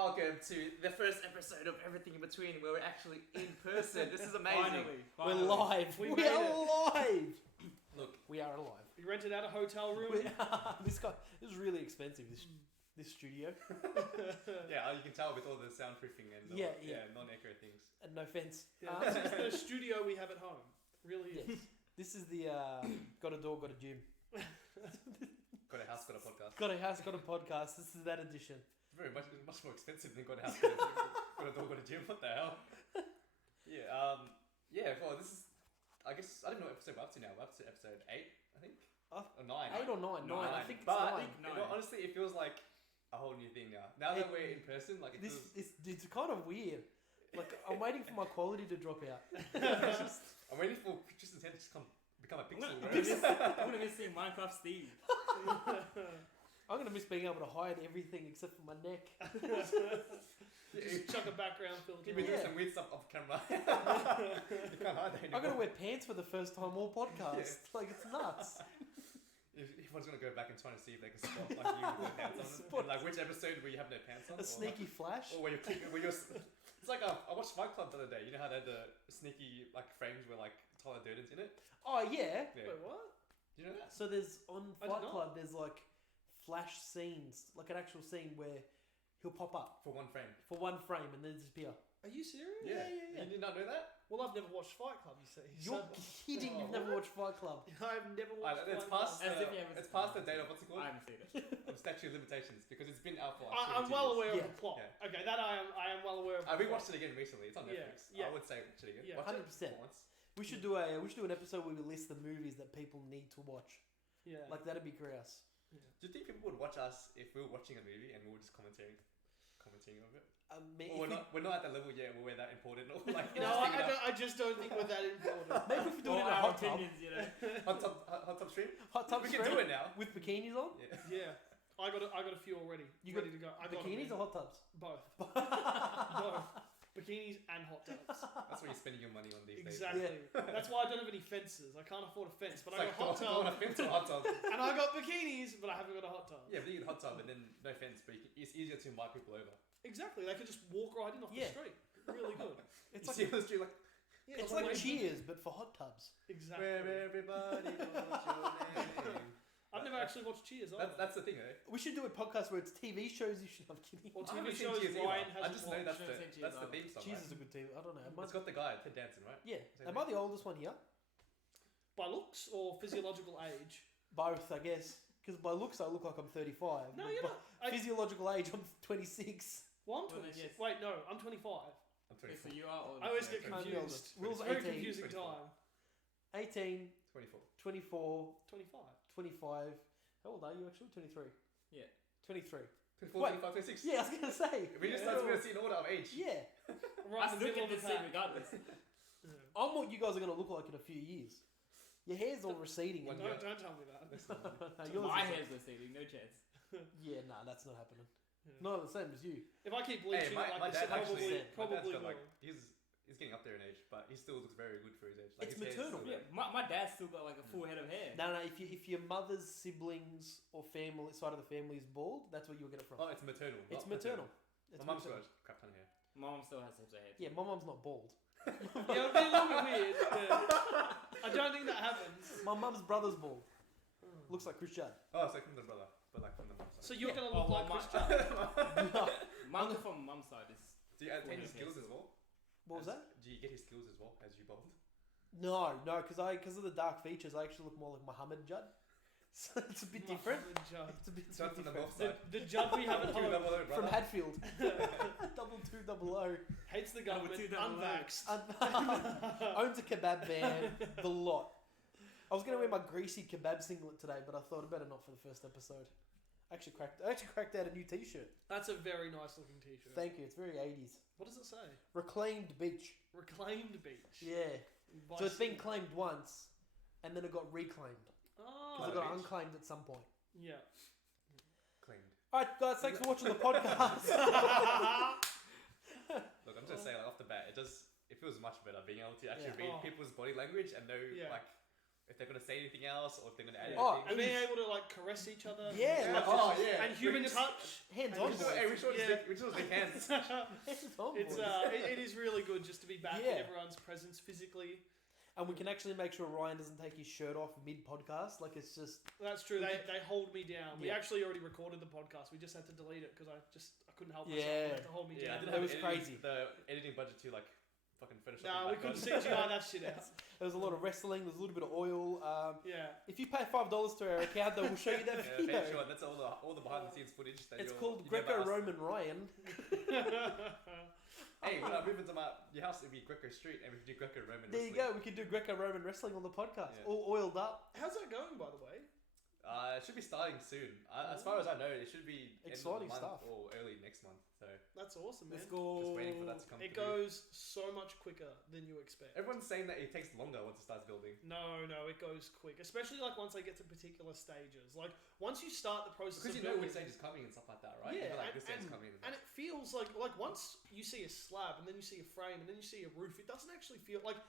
welcome to the first episode of Everything in Between, where we're actually in person. This is amazing. Finally. We're live. We are live. Look, we are alive. We rented out a hotel room. This is really expensive. This studio. yeah, you can tell with all the soundproofing and non-echo things. And no fence. This is the studio we have at home. Really is. Yes. This is the got a door, got a gym. Got a house, got a podcast. Got a house, got a podcast. This is that edition. It's very much more expensive than got a house, got a gym. Got a door, got a gym. What the hell? Well, this is. I guess I don't know what episode we're up to now. We're up to episode 8, I think. Or 9. 8 or 9? 9. I think it's but 9. Honestly, it feels like a whole new thing now. Now that we're in person, like it's kind of weird. Like I'm waiting for my quality to drop out. I'm waiting for Tristan's head to just become a pixel. I'm gonna miss seeing Minecraft Steve. I'm gonna miss being able to hide everything except for my neck. Just chuck a background filter. You've been doing some weird stuff off camera. You can't hide that anymore. I'm gonna wear pants for the first time all podcast. Like it's nuts. Everyone's gonna go back and try to see if they can spot like you with no pants on. And, like which episode where you have no pants on? A sneaky flash. Or where you're it's like I watched Fight Club the other day. You know how they had the sneaky like frames where like Tyler Durden's in it? Oh yeah. Wait, what? Do you know that? So there's on Fight Club there's like flash scenes, like an actual scene where he'll pop up for one frame and then disappear. Are you serious? Yeah. You did not know that? Well, I've never watched Fight Club, you see. You're kidding, you've never watched Fight Club. I've never watched It's Fight past, Club. it's past the date of what's it called? I haven't seen it. Of statute of limitations, because it's been out for like I'm well aware Yeah. of the plot. Yeah. Okay, that I am well aware of. I rewatched it again recently. It's on Yeah, Netflix. yeah. I would say watch it again. Yeah. Watch 100%. it once. We should do an episode where we list the movies that people need to watch. Yeah. Like that'd be grouse. Yeah. Do you think people would watch us if we were watching a movie and we were just commenting of it? Or we're not at that level yet where we're that important. Or like, No, I just don't think we're that important. Maybe if we do it in a our hot tub. opinions, you know. hot tub stream. Hot tub We stream can do it now. with bikinis on. Yeah. Yeah. I got a few already. You ready got to go. I got bikinis them, or hot tubs? both. Both. Bikinis and hot tubs. That's what you're spending your money on these days. Exactly. That's why I don't have any fences. I can't afford a fence, but It's I like, got a hot I want a tub, fence or a hot tub. and I got bikinis, but I haven't got a hot tub. Yeah, but you get a hot tub and then no fence, but it's easier to invite people over. Exactly. They could just walk right in off the street. Really good. It's You see on the street like, Yeah, it's like Cheers, but for hot tubs. Exactly. where everybody knows your name. I've never actually watched Cheers either. That's the thing, eh? We should do a podcast where it's TV shows you should have kidding. Or I haven't TV seen shows Cheers Ryan either. hasn't I just know watched. that's the theme song. Cheers Right? is a good TV. I don't know. It's got the guy Ted Danson, right? Yeah. Same Am I the oldest one here? By looks or physiological age? Both, I guess. Because by looks, I look like I'm 35. No, you're By not. Physiological age, I'm 26. Well, I'm Well, then 26. yes. Wait, no, I'm 25. I'm Okay, so 24. you are old. I always get I'm the confused. oldest. Will's It's a very 18. confusing 24. time. 18, 24. 24, 25. 25. How old are you actually? 23. Yeah. 23. 24, Wait. 25, 26. Yeah, I was going to say. We just started to see an order of age. Yeah. Right I in the still middle get of the the same pack. regardless. I'm what you guys are going to look like in a few years. Your hair's all receding. One And year. Don't tell me that. No, yours My is- hair's receding, no chance. Yeah, nah, that's not happening. Yeah. Not the same as you. If I keep bleaching Hey, my like this, dad actually, my dad's probably got will. like, he's getting up there in age, but he still looks very good for his age. Like It's his hair's maternal. still Yeah, there. my dad's still got like a full head of hair. No, if your mother's siblings or family side of the family is bald, that's where you'll get it from. Oh, it's maternal. It's not maternal. My It's mum's maternal. got a crap ton of hair. My mom still has heaps of hair. Yeah, my mum's not bald. Yeah, it would be a little bit weird. Yeah. I don't think that happens. My mum's brother's bald. Looks like Chris Judd. Oh, it's like from the brother, but like from the mum's side. So you're Yeah. going to look Oh, like well, Chris Judd. Mine from mum's side is. Do you attain Full his hair. skills as well? What was that? Do you get his skills as well as you bald? No, because of the dark features, I actually look more like Muhammad Judd. So it's a bit different. Muhammad Judd. It's a bit Judd from the different. north side. The Judd we have at home 200, From brother. Hadfield. 2200. hates the government, 200. unvaxxed. Owns a kebab van. The lot. I was going to wear my greasy kebab singlet today, but I thought I better not for the first episode. I actually cracked out a new t-shirt. That's a very nice looking t-shirt. Thank you. It's very 80s. What does it say? Reclaimed beach. Reclaimed beach. Yeah. By So it's been sea. claimed once, and then it got reclaimed. Because it Oh, got beach. unclaimed at some point. yeah. Claimed. Alright, guys, thanks for watching the podcast. Look, I'm just saying, like, off the bat, it feels much better being able to actually Yeah. read people's body language and know, Yeah. like, if they're gonna say anything else or if they're gonna add Oh, anything. And being able to like caress each other. Yeah, Like, oh, yeah. And human touch. Hands And on. just- Hey, which one's Yeah. which one's the hands? Hands on, It's boys. it is really good just to be back in Yeah. everyone's presence physically. And we can actually make sure Ryan doesn't take his shirt off mid-podcast. Like, it's just... That's true. They hold me down. We Yeah. actually already recorded the podcast. We just had to delete it because I couldn't help myself. Yeah. They had to hold me Yeah, I down. didn't It have was editing- crazy. The editing budget to like fucking finish. No, we couldn't CGI that shit out. There was a lot of wrestling. There was a little bit of oil. Yeah. If you pay $5 to our account, though, we'll show you that Yeah, video. sure. That's all the behind the scenes footage. That It's you'll- called you never asked. Greco-Roman Ryan. Hey, when I move into your house, it'd be Greco Street, and we could do Greco-Roman. There you go. We could do Greco-Roman wrestling on the podcast. Yeah. All oiled up. How's that going, by the way? It should be starting soon. As far as I know, it should be Exciting end of the month stuff. or early next month. So That's awesome, man. Let's go. just waiting for that to come. It through. goes so much quicker than you expect. Everyone's saying that it takes longer once it starts building. No, it goes quick. Especially like once they get to particular stages. Like once you start the process Because of you know building, which stage is coming and stuff like that, right? Yeah, You know, like and- this stage's and- coming. and it feels like once you see a slab and then you see a frame and then you see a roof, it doesn't actually feel like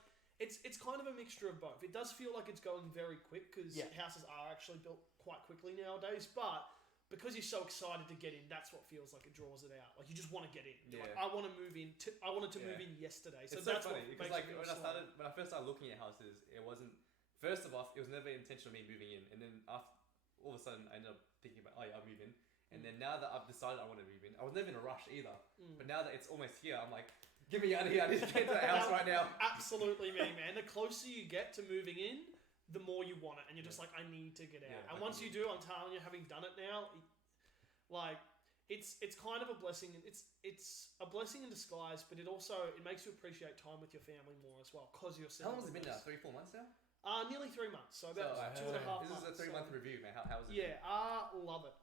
it's kind of a mixture of both. It does feel like it's going very quick because Yeah. houses are actually built quite quickly nowadays, but because you're so excited to get in, that's what feels like it draws it out. Like you just want to get in. You're like, Yeah. I want to move in. I wanted to Yeah. move in yesterday. So It's so that's funny what because makes like it when feel I first started looking at houses, it wasn't. First of all, it was never intentional me moving in, and then after all of a sudden I ended up thinking about, oh yeah, I'll move in. And then now that I've decided I want to move in, I was never in a rush either. But now that it's almost here, I'm like, get me out of here! I need to get to the house right now. Absolutely me, man. The closer you get to moving in, the more you want it, and you're just like, I need to get out. Yeah, and like once you do, I'm telling you, having done it now, like it's kind of a blessing. It's a blessing in disguise, but it makes you appreciate time with your family more as well because you're. How long has it been now? 3-4 months now? Nearly 3 months. So about So, 2.5 months. This is a 3-month review, man. How is it? Yeah, love it.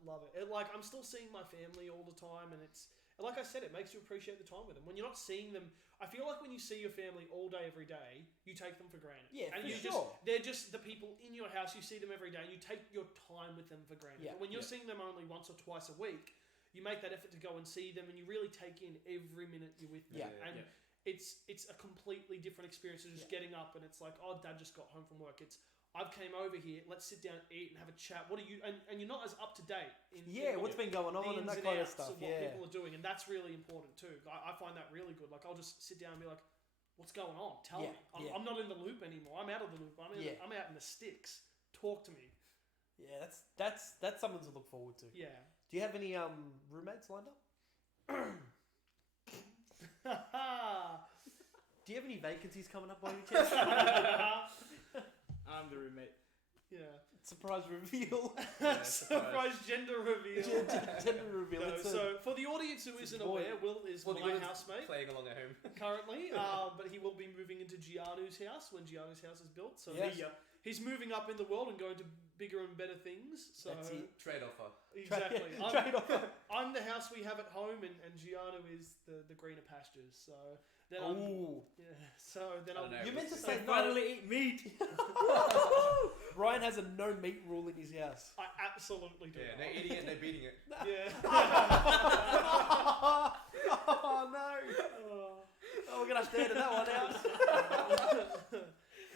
Like I'm still seeing my family all the time, and it's like I said, it makes you appreciate the time with them. When you're not seeing them, I feel like when you see your family all day, every day, you take them for granted. Yeah, and for you sure. they're just the people in your house. You see them every day, and you take your time with them for granted. Yeah. But when you're seeing them only once or twice a week, you make that effort to go and see them, and you really take in every minute you're with them. Yeah. And it's a completely different experience of just getting up, and it's like, oh, Dad just got home from work. I've came over here. Let's sit down, eat, and have a chat. What are you? And you're not as up to date in What's been going on the and ins that kind of outs stuff. what Yeah. people are doing, and that's really important too. I find that really good. Like I'll just sit down and be like, "What's going on? Tell me. I'm not in the loop anymore. I'm out of the loop. I'm out in the sticks. Talk to me." Yeah, that's something to look forward to. Yeah. Do you have any roommates lined up? Do you have any vacancies coming up by your chance? I'm the roommate. Yeah. Surprise reveal. Yeah, Surprise gender reveal. Gender reveal. No, It's so for the audience who isn't boy. aware, Will is Well, the my one's housemate playing along at home. currently, but he will be moving into Jeanu's house when Jeanu's house is built. So Yes. he's moving up in the world and going to bigger and better things. So That's it. Trade offer. exactly. Trade off. I'm the house we have at home, and Jeanu is the greener pastures. So then Ooh. then I don't know. You meant to So say no. Finally eat meat. Ryan has a no meat rule in his house. I absolutely do. Yeah, no eating it, no beating it. Yeah. Oh no! Oh, we're gonna have to edit that one out.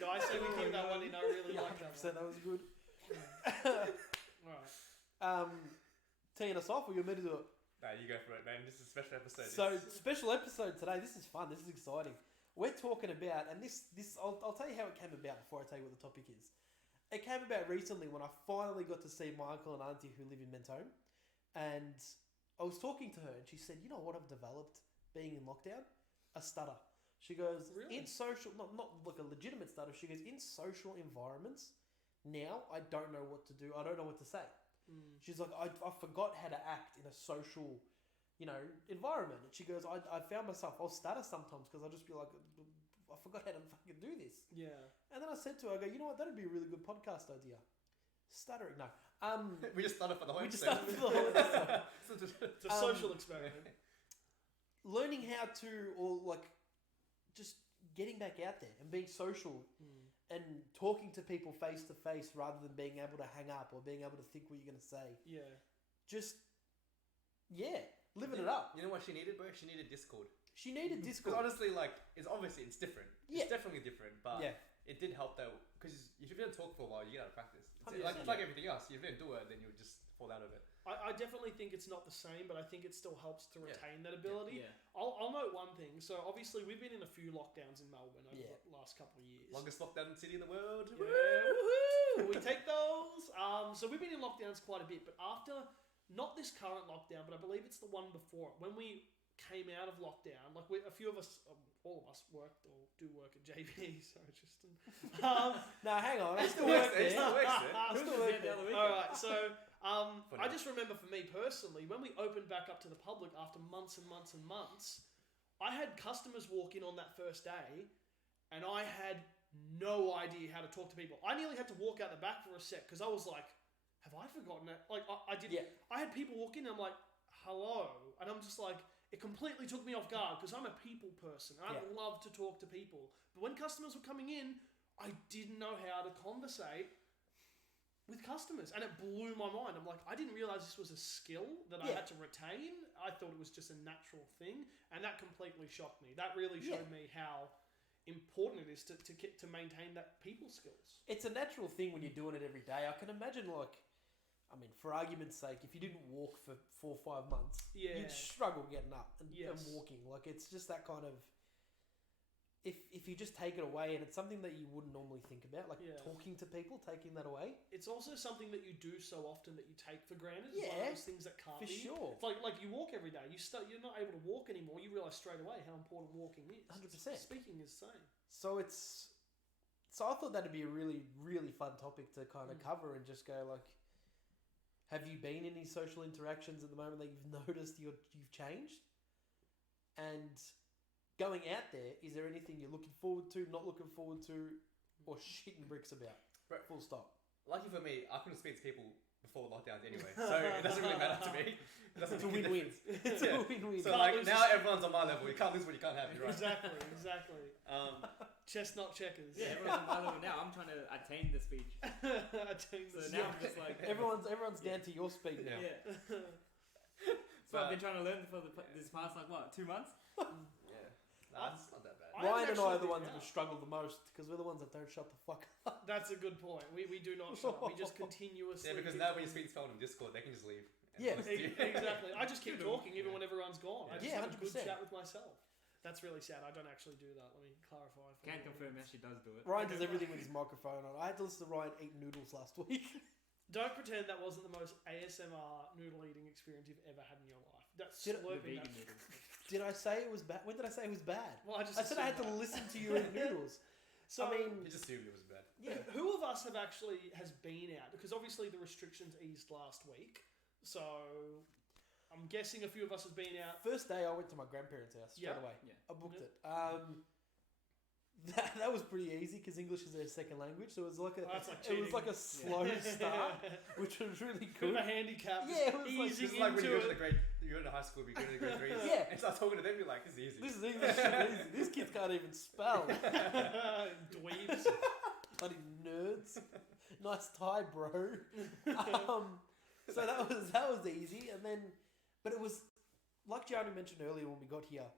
Guys, say we keep that one in. I really like that 100%. one. That was good. Alright. Teeing us off, or you're meant to do it? Nah, you go for it, man. This is a special episode. So special episode today. This is fun. This is exciting. We're talking about, and this I'll tell you how it came about before I tell you what the topic is. It came about recently when I finally got to see my uncle and auntie who live in Mentone, and I was talking to her, and she said, "You know what I've developed being in lockdown? A stutter." She goes, Really? "In social, not like a legitimate stutter." She goes, "In social environments, now I don't know what to do. I don't know what to say." She's like, I forgot how to act in a social, environment. And she goes, I found myself, I'll stutter sometimes because I'll just be like, I forgot how to fucking do this. Yeah. And then I said to her, I go, you know what, that'd be a really good podcast idea. Stuttering, no. we just started for the whole We just episode. started for the whole episode. It's a social experiment. Learning how to, or like, just getting back out there and being social and talking to people face to face rather than being able to hang up or being able to think what you're going to say. Yeah. Just, living it up. You know what she needed, bro? She needed Discord. She needed Because Discord. honestly, like, it's different. Yeah. It's definitely different, but Yeah. it did help though, because if you don't talk for a while, you get out of practice. It's 100%, like everything else. If you don't do it, then you'll just fall out of it. I definitely think it's not the same, but I think it still helps to retain that ability. Yeah. I'll note one thing. So obviously we've been in a few lockdowns in Melbourne over the last couple of years. Longest lockdown city in the world. Yeah, woohoo! We take those. So we've been in lockdowns quite a bit, but after not this current lockdown, but I believe it's the one before it, when we came out of lockdown, like a few of us, all of us worked or do work at JB. Sorry, Tristan. No, hang on. I It still still work works there. It there. still works there. I still work there. All right, so For I now. just remember for me personally, when we opened back up to the public after months and months and months, I had customers walk in on that first day, and I had no idea how to talk to people. I nearly had to walk out the back for a sec because I was like, "Have I forgotten it?" Like I did. Yeah. I had people walk in, and I'm like, "Hello," and I'm just like, it completely took me off guard because I'm a people person. And I love to talk to people, but when customers were coming in, I didn't know how to conversate with customers, and it blew my mind. I'm like, I didn't realize this was a skill that I had to retain. I thought it was just a natural thing, and that completely shocked me. That really showed me how important it is to maintain that people skills. It's a natural thing when you're doing it every day. I can imagine, like, I mean, for argument's sake, if you didn't walk for 4 or 5 months, you'd struggle getting up and walking. Like, it's just that kind of... If you just take it away, and it's something that you wouldn't normally think about, like talking to people, taking that away. It's also something that you do so often that you take for granted. Yeah, it's one of those things that can't for be. sure. It's like you walk every day. You're not able to walk anymore. You realise straight away how important walking is. 100%. Speaking is the same. So I thought that'd be a really, really fun topic to kind of cover and just go like, have you been in any social interactions at the moment that you've noticed you've changed? And going out there, is there anything you're looking forward to, not looking forward to, or shitting bricks about? Right. Full stop. Lucky for me, I couldn't speak to people before lockdowns anyway, so it doesn't really matter to me. It doesn't It's a make win-win. difference. It's a win-win. So like now everyone's on my level. You can't lose what you can't have. You're right. Exactly. Chestnut checkers. Yeah, everyone's on my level now. I'm trying to attain the speech. Attain So the now I'm just like... Everyone's down to your speed now. Yeah. So I've been trying to learn for this past, like, what, 2 months? Yeah. Nah, it's not that bad. Ryan and I are the actually ones been that out. struggle the most because we're the ones that don't shut the fuck up. That's a good point. We do not shut up. We just continuously... Yeah, because now when you speak to someone on Discord, they can just leave. and Yeah. listen to you. Exactly. I just keep talking even when everyone's gone. I just Yeah, have a good 100%. chat with myself. That's really sad. I don't actually do that. Let me clarify. For Can't the confirm audience. Ashley does do it. Ryan does everything with his microphone on. I had to listen to Ryan eat noodles last week. Don't pretend that wasn't the most ASMR noodle eating experience you've ever had in your life. That's Did it- The slurping vegan that. noodles. Did I say it was bad? When did I say it was bad? Well, I I said I had to assumed that. listen to you eat noodles. So, I mean, You just assumed it was bad. yeah. who of us has been out? Because obviously the restrictions eased last week. So I'm guessing a few of us has been out. First day I went to my grandparents' house straight Yeah. away. Yeah. I booked Yeah. it. That was pretty easy because English is their second language, so it was like That's like it was cheating. like a slow start, which was really Bit good. of a handicap. Yeah, it was like- easing This is like when you into go to the it. grade, you're in high school, you go to the grade threes, Yeah. and start talking to them, you're like, this is easy. This is English shit easy. These kids can't even spell. Dweebs. Bloody nerds. Nice tie, bro. So that was easy, and then, but it was like Jeanu mentioned earlier when we got here.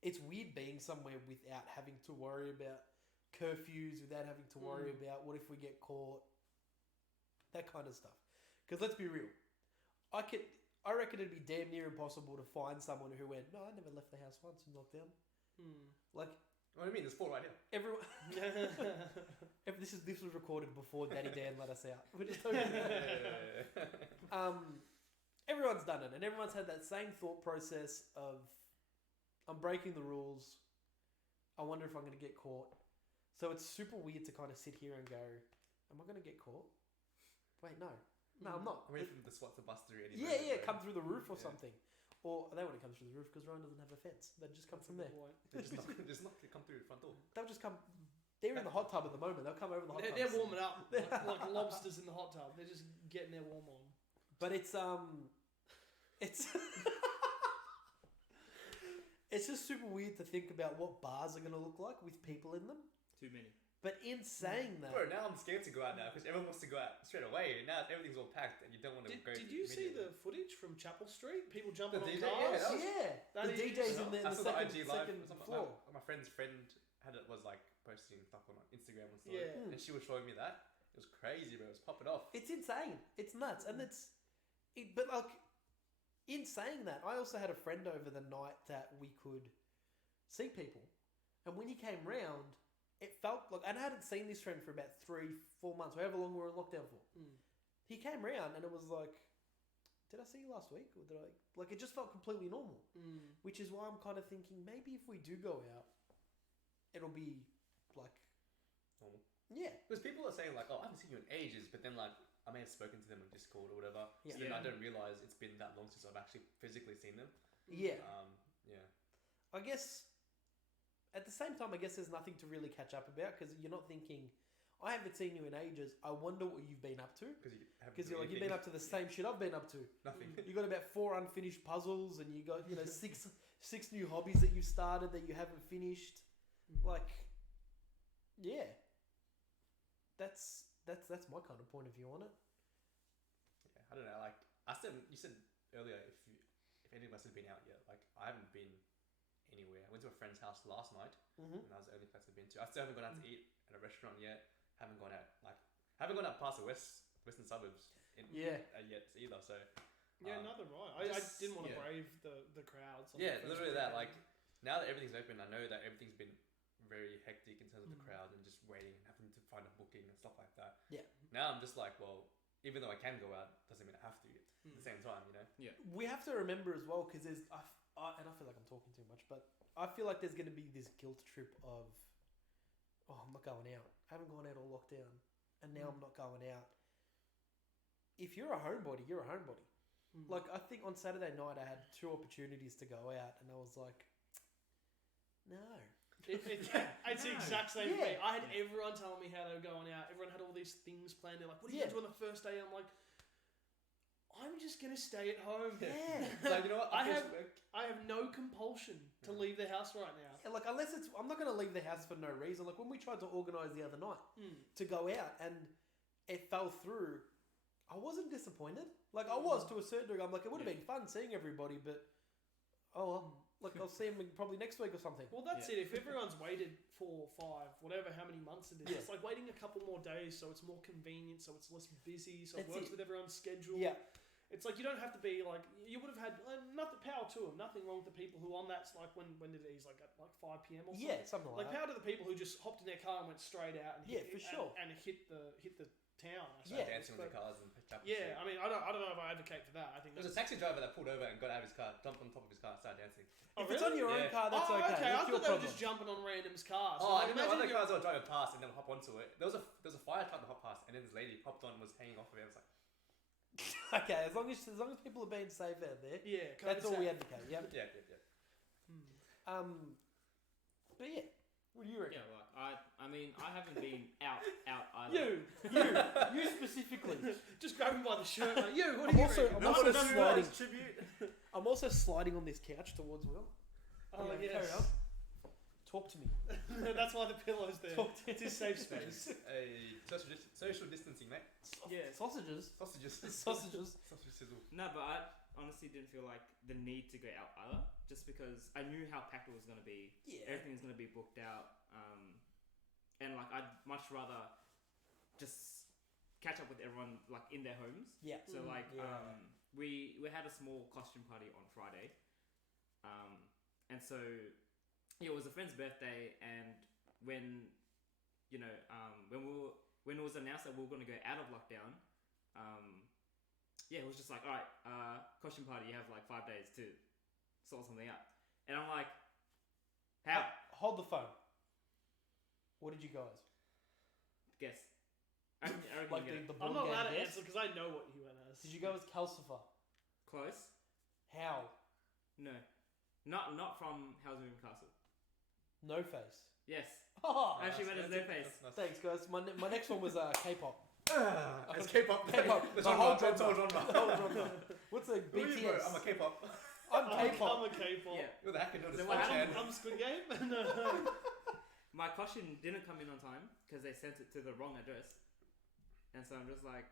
It's weird being somewhere without having to worry about curfews, without having to worry about what if we get caught, that kind of stuff. Because let's be real, I reckon it'd be damn near impossible to find someone who went, no, I never left the house once in lockdown. Like What do you mean? There's 4 right here. everyone. This was recorded before Daddy Dan let us out. We're just everyone's done it, and everyone's had that same thought process of, I'm breaking the rules. I wonder if I'm going to get caught. So it's super weird to kind of sit here and go, am I going to get caught? Wait, no. No, I'm not. I'm waiting for the SWAT to bust through any Yeah, come through the roof or Yeah. something. Or they wouldn't come through the roof because Ryan doesn't have a fence. They'd just come from there. They just not come through the front door. They'll just come. They're in the hot tub at the moment. They'll come over the hot tub. They're warming up like lobsters in the hot tub. They're just getting their warm on. But it's it's just super weird to think about what bars are going to look like with people in them. Too many. But in saying that, Bro, now I'm scared to go out now because everyone wants to go out straight away. Now everything's all packed and you don't want to go. Did you see immediately. the footage from Chapel Street? People jumping The on DJ? cars? Yeah, that was- the That DJs is- in the I saw the second, IG live. second My floor. friend's friend was like posting stuff on Instagram and stuff. Yeah. And she was showing me that. It was crazy, bro. It was popping off. It's insane. It's nuts, and but like, in saying that, I also had a friend over the night that we could see people, and when he came round, it felt like, and I hadn't seen this friend for about 3-4 months, however long we were in lockdown for. He came round, and it was like, did I see you last week, or did I? Like, it just felt completely normal, which is why I'm kind of thinking maybe if we do go out, it'll be like Normal. Yeah. Because people are saying like, oh, I haven't seen you in ages, but then like I may have spoken to them on Discord or whatever. Yeah. So then I don't realize it's been that long since I've actually physically seen them. Yeah. Yeah. I guess at the same time, I guess there's nothing to really catch up about because you're not thinking, I haven't seen you in ages. I wonder what you've been up to. Because you're like, you've been up to the same shit I've been up to. Nothing. You got about 4 unfinished puzzles, and you got six new hobbies that you started that you haven't finished. Like, yeah, that's my kind of point of view on it. Yeah, I don't know. Like you said earlier, if any of us have been out yet, like I haven't been anywhere. I went to a friend's house last night, and that was the only place I've been to. I still haven't gone out to eat at a restaurant yet. Haven't gone out past the western suburbs yet either. So yeah, neither right. I didn't want to brave the crowds. Yeah, literally that. Like now that everything's open, I know that everything's been very hectic in terms of the crowd and just waiting and having to find a booking and stuff like that. Yeah. Now I'm just like, well, even though I can go out, doesn't mean I have to at the same time, you know? Yeah. We have to remember as well, because and I feel like I'm talking too much, but I feel like there's going to be this guilt trip of, oh, I'm not going out. I haven't gone out all lockdown, and now I'm not going out. If you're a homebody, you're a homebody. Like, I think on Saturday night I had 2 opportunities to go out, and I was like, no. It's the exact same for me. I had everyone telling me how they were going out. Everyone had all these things planned. They're like, what are you going to do on the first day? I'm like, I'm just going to stay at home. Yeah. So, you know what? I have no compulsion to leave the house right now. Yeah, like, unless I'm not going to leave the house for no reason. Like, when we tried to organise the other night to go out and it fell through, I wasn't disappointed. Like, I was to a certain degree. I'm like, it would have been fun seeing everybody, but oh well. Like, I'll see him probably next week or something. Well, that's it. If everyone's waited 4 or 5, whatever, how many months it is, it's like waiting a couple more days so it's more convenient, so it's less busy, so it works with everyone's schedule. Yeah. It's like you don't have to be like, you would have had nothing, power to them, nothing wrong with the people who on that's like, when did it ease, like at 5 p.m. or something? Yeah, something like that. Like, power to the people who just hopped in their car and went straight out and hit the town. Dancing with the cars and picked up. Yeah, I mean, I don't know if I advocate for that. I think there was a taxi driver that pulled over and got out of his car, jumped on top of his car, and started dancing. If it's on your own car, that's okay. Okay. I That's thought your they were problem. just jumping on randoms' cars. Oh, I didn't know other cars were driving past and then hop onto it. There was a fire truck that hopped past, and then this lady hopped on and was hanging off of it. I was like, okay, as long as people are being safe out there, that's all we advocate. Yeah. Yeah. But yeah, what do you reckon? Yeah, like I mean, I haven't been out either. You specifically. Just grab him by the shirt. Like, what I'm do you also, reckon? I'm also sliding. Tribute. I'm also sliding on this couch towards Will. Oh, Yeah, yes. carry on. Talk to me. That's why the pillow's there. Talk to It's his safe space. Social distancing, mate. Yeah. Sausages. Sausages. Sausages. Sausage sizzle. No, but I honestly didn't feel like the need to go out either, just because I knew how packed it was going to be. Yeah. Everything was going to be booked out. And like I'd much rather just catch up with everyone like in their homes. Yeah. So like we had a small costume party on Friday. And so it was a friend's birthday, and when when it was announced that we were going to go out of lockdown, it was just like, all right, costume party, you have like 5 days to sort something out. And I'm like, how? Hold the phone. What did you guys? Guess. I reckon Like you get it. the I'm board not allowed to game answer guess? because I know what you went as. Did you go as Calcifer? Close. How? No. Not from Howl's Moving Castle. No face. Yes. Oh, Actually went as no face. thanks, guys. My next one was K-pop. It's K-pop. K-pop. The The whole genre. genre. What's a Who are you, bro? BTS? I'm a K-pop. I'm K-pop. I'm a K-pop. Yeah. Who the heck can do this? So what happened? I'm Squid Game. No. My costume didn't come in on time because they sent it to the wrong address. And so I'm just like,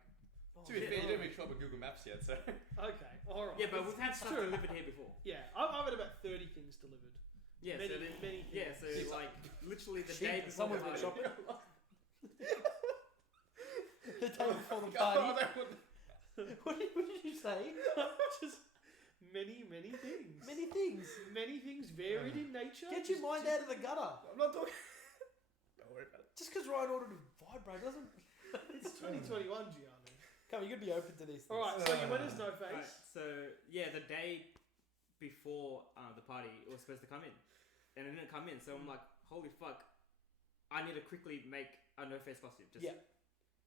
To be fair, you didn't even show up with Google Maps yet, so. Okay, alright. yeah, but we've had stuff delivered here before. Yeah, I've had about 30 things delivered. Yeah, many, so then, many things. yeah, so like literally the Sheep, day before someone's the been party. shopping. The day before the God, party. that would- What did you say? Just many things. Many things. Many things varied in nature. Get your mind out of the gutter. I'm not talking. Don't worry about it. Just because Ryan ordered a vibrator doesn't. It's 2021, Jeanu. Come on, you could be open to these things. Alright, so your winner's no Right, face. so yeah, the day before the party, it was supposed to come in, and it didn't come in. So I'm like, holy fuck, I need to quickly make a no face costume. Just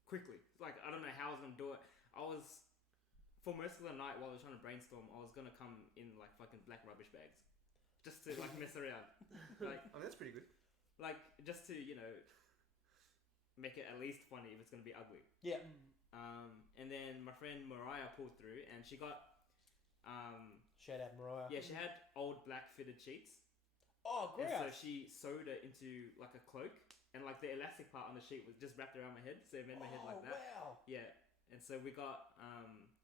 quickly. Like I don't know how I was gonna do it. I was for most of the night while I was trying to brainstorm, I was gonna come in like fucking black rubbish bags, just to like mess around, like I mean, that's pretty good. like just to make it at least funny if it's gonna be ugly. Yeah. And then my friend Mariah pulled through, and she got Shout out Mariah. yeah, she had old black fitted sheets. Oh, And great. so she sewed it into like a cloak, and like the elastic part on the sheet was just wrapped around my head, so it made my head like that. Wow. Yeah, and so we got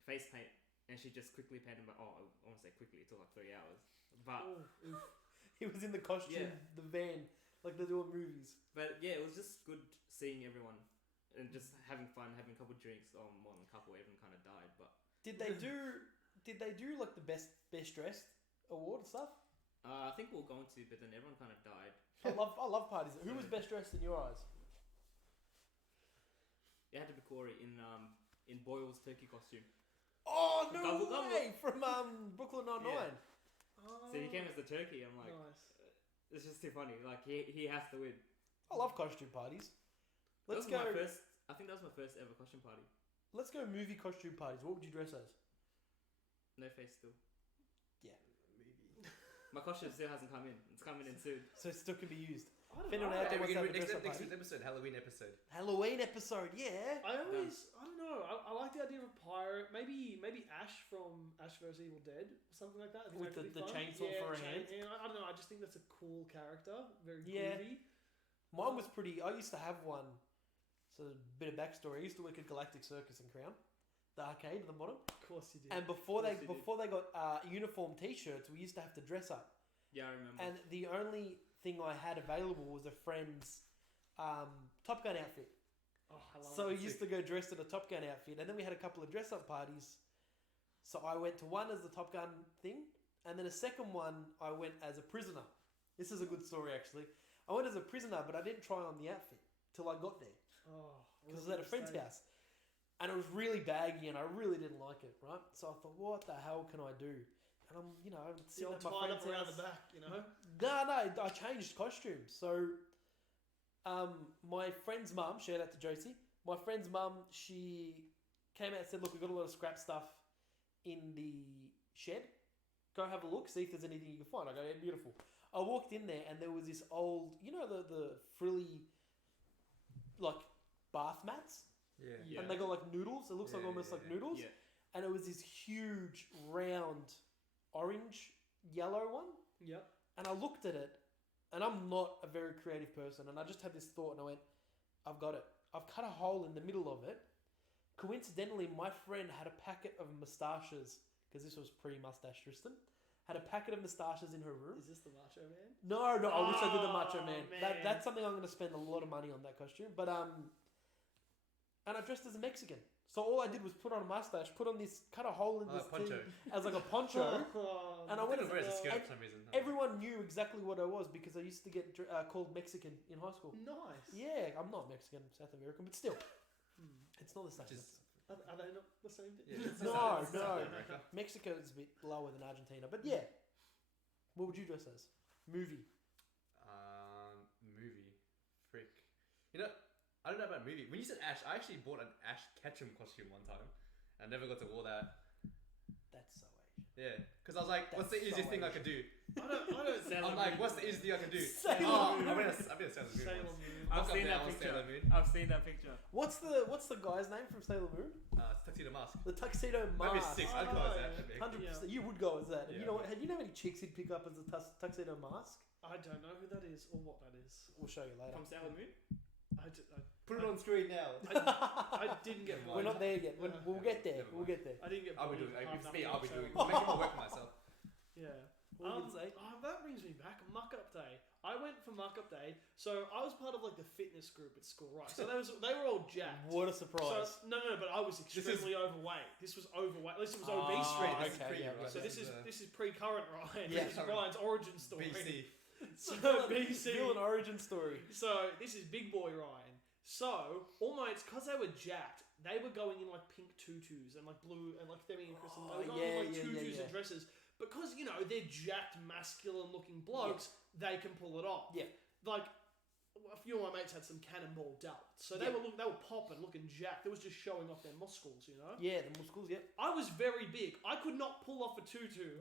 face paint, and she just quickly painted my. Oh, I want to say quickly. It took like 3 hours, but He was in the costume, the van, like they do in movies. but yeah, it was just good seeing everyone and just having fun, having a couple of drinks. Oh, more than a couple. Everyone kind of died, but Did they do? Did they do like the best dressed award and stuff? I think we'll go into, but then everyone kind of died. I love parties. Who was best dressed in your eyes? It had to be Corey in Boyle's turkey costume. Oh no Double. way! From Brooklyn Nine-Nine. So he came as the turkey. I'm like, nice. it's just too funny. Like he has to win. I love costume parties. Let's that was go. my first. I think that was my first ever costume party. Let's go movie costume parties. What would you dress as? No face still. Maybe. My costume still hasn't come in. It's coming in soon. So it still can be used. I don't Finn and know. I Hey, we what's can that, do the next, dress-up next party? week's episode, Halloween episode. Halloween episode, yeah. I don't know. I like the idea of a pirate. Maybe Ash from Ash vs Evil Dead, something like that. I think With that could the be fun. chainsaw for a hand. I don't know. I just think that's a cool character. Very Yeah. groovy. Mine was pretty. I used to have one. So a bit of backstory. I used to work at Galactic Circus in Crown, the arcade at the bottom. Of course you did. And before Of course they got uniform T-shirts, we used to have to dress up. Yeah, I remember. And the only thing I had available was a friend's Top Gun outfit. oh, I love So it. I used to go dressed in a Top Gun outfit, and then we had a couple of dress-up parties. So I went to one as the Top Gun thing, and then a second one I went as a prisoner. This is a good story actually. I went as a prisoner, but I didn't try on the outfit till I got there Oh, because it was at a friend's house, and it was really baggy, and I really didn't like it. Right, so I thought, what the hell can I do? And I'm The sitting old at my tied friend's up around house. the back, you know. No, I changed costumes. So, my friend's mum, shout out to Josie, my friend's mum, she came out and said, look, we've got a lot of scrap stuff in the shed. Go have a look, see if there's anything you can find. I go, yeah, beautiful. I walked in there and there was this old, the frilly, like, bath mats? Yeah. And they got, like, noodles. It looks like Yeah, almost yeah, like yeah. noodles. Yeah. And it was this huge, round, orange, yellow one. Yep. And I looked at it, and I'm not a very creative person, and I just had this thought, and I went, I've got it. I've cut a hole in the middle of it. Coincidentally, my friend had a packet of moustaches, because this was pre-mustache Tristan, had a packet of moustaches in her room. Is this the Macho Man? No, I wish I did the Macho Oh, Man. man. That's something I'm going to spend a lot of money on, that costume. But, and I dressed as a Mexican. So all I did was put on a mustache, put on this, cut a hole in this poncho. thing as like a poncho. Oh, And I went Couldn't wear it as a skirt and for some reason. Everyone knew exactly what I was because I used to get called Mexican in high school. nice. Yeah, I'm not Mexican, I'm South American, but still, it's not the same. Which is- Are they not the same thing? Yeah, it's No, South- it's no. South America. Mexico is a bit lower than Argentina, but yeah. What would you dress as? Movie. Movie. Frick. You know, I don't know about movie. When you said Ash, I actually bought an Ash Ketchum costume one time. I never got to wear that. That's so Asian. Yeah. Because I was like, what's the That's easiest so thing I could do? I don't Sailor I'm like, Moon. what's the easiest thing I can do? Sailor Oh, Moon. I've been a Sailor Moon Sailor once. Moon. I've I've seen come that down with picture. Sailor Moon. I've seen that picture. What's the guy's name from Sailor Moon? Tuxedo Mask. The tuxedo Maybe mask. 6. I'd go as that. That'd be- 100%. You would go as that. And Yeah. you know what? You know how many chicks he'd pick up as a tuxedo mask? I don't know who that is or what that is. We'll show you later. From Sailor Moon? I Put it on screen now. didn't get We're not there yet. We'll get there. Never We'll mind. get there. I didn't get. I'll be bored doing of it. If half it's me, that I'll be picture. doing it. Making more work for myself. Yeah. What would you say? That brings me back. Muck Up for Muck Up Day. So I was part of like the fitness group at school, right? So they were all jacked. What a surprise! So, no, but I was extremely overweight. This was overweight. At least it was obese Ryan. Okay, yeah, So this is pre-current Ryan. Yeah. This is Ryan's origin story. BC. So BC. Villain origin story. So this is big boy Ryan. So all mates, because they were jacked, they were going in like pink tutus and like blue and like Demi and Chris and they were going in like tutus and dresses. Because, you know, they're jacked, masculine looking blokes, they can pull it off. Yeah. Like, a few of my mates had some cannonball delts. So they were popping, looking jacked. They was just showing off their muscles, you know? Yeah, the muscles, yeah. I was very big. I could not pull off a tutu.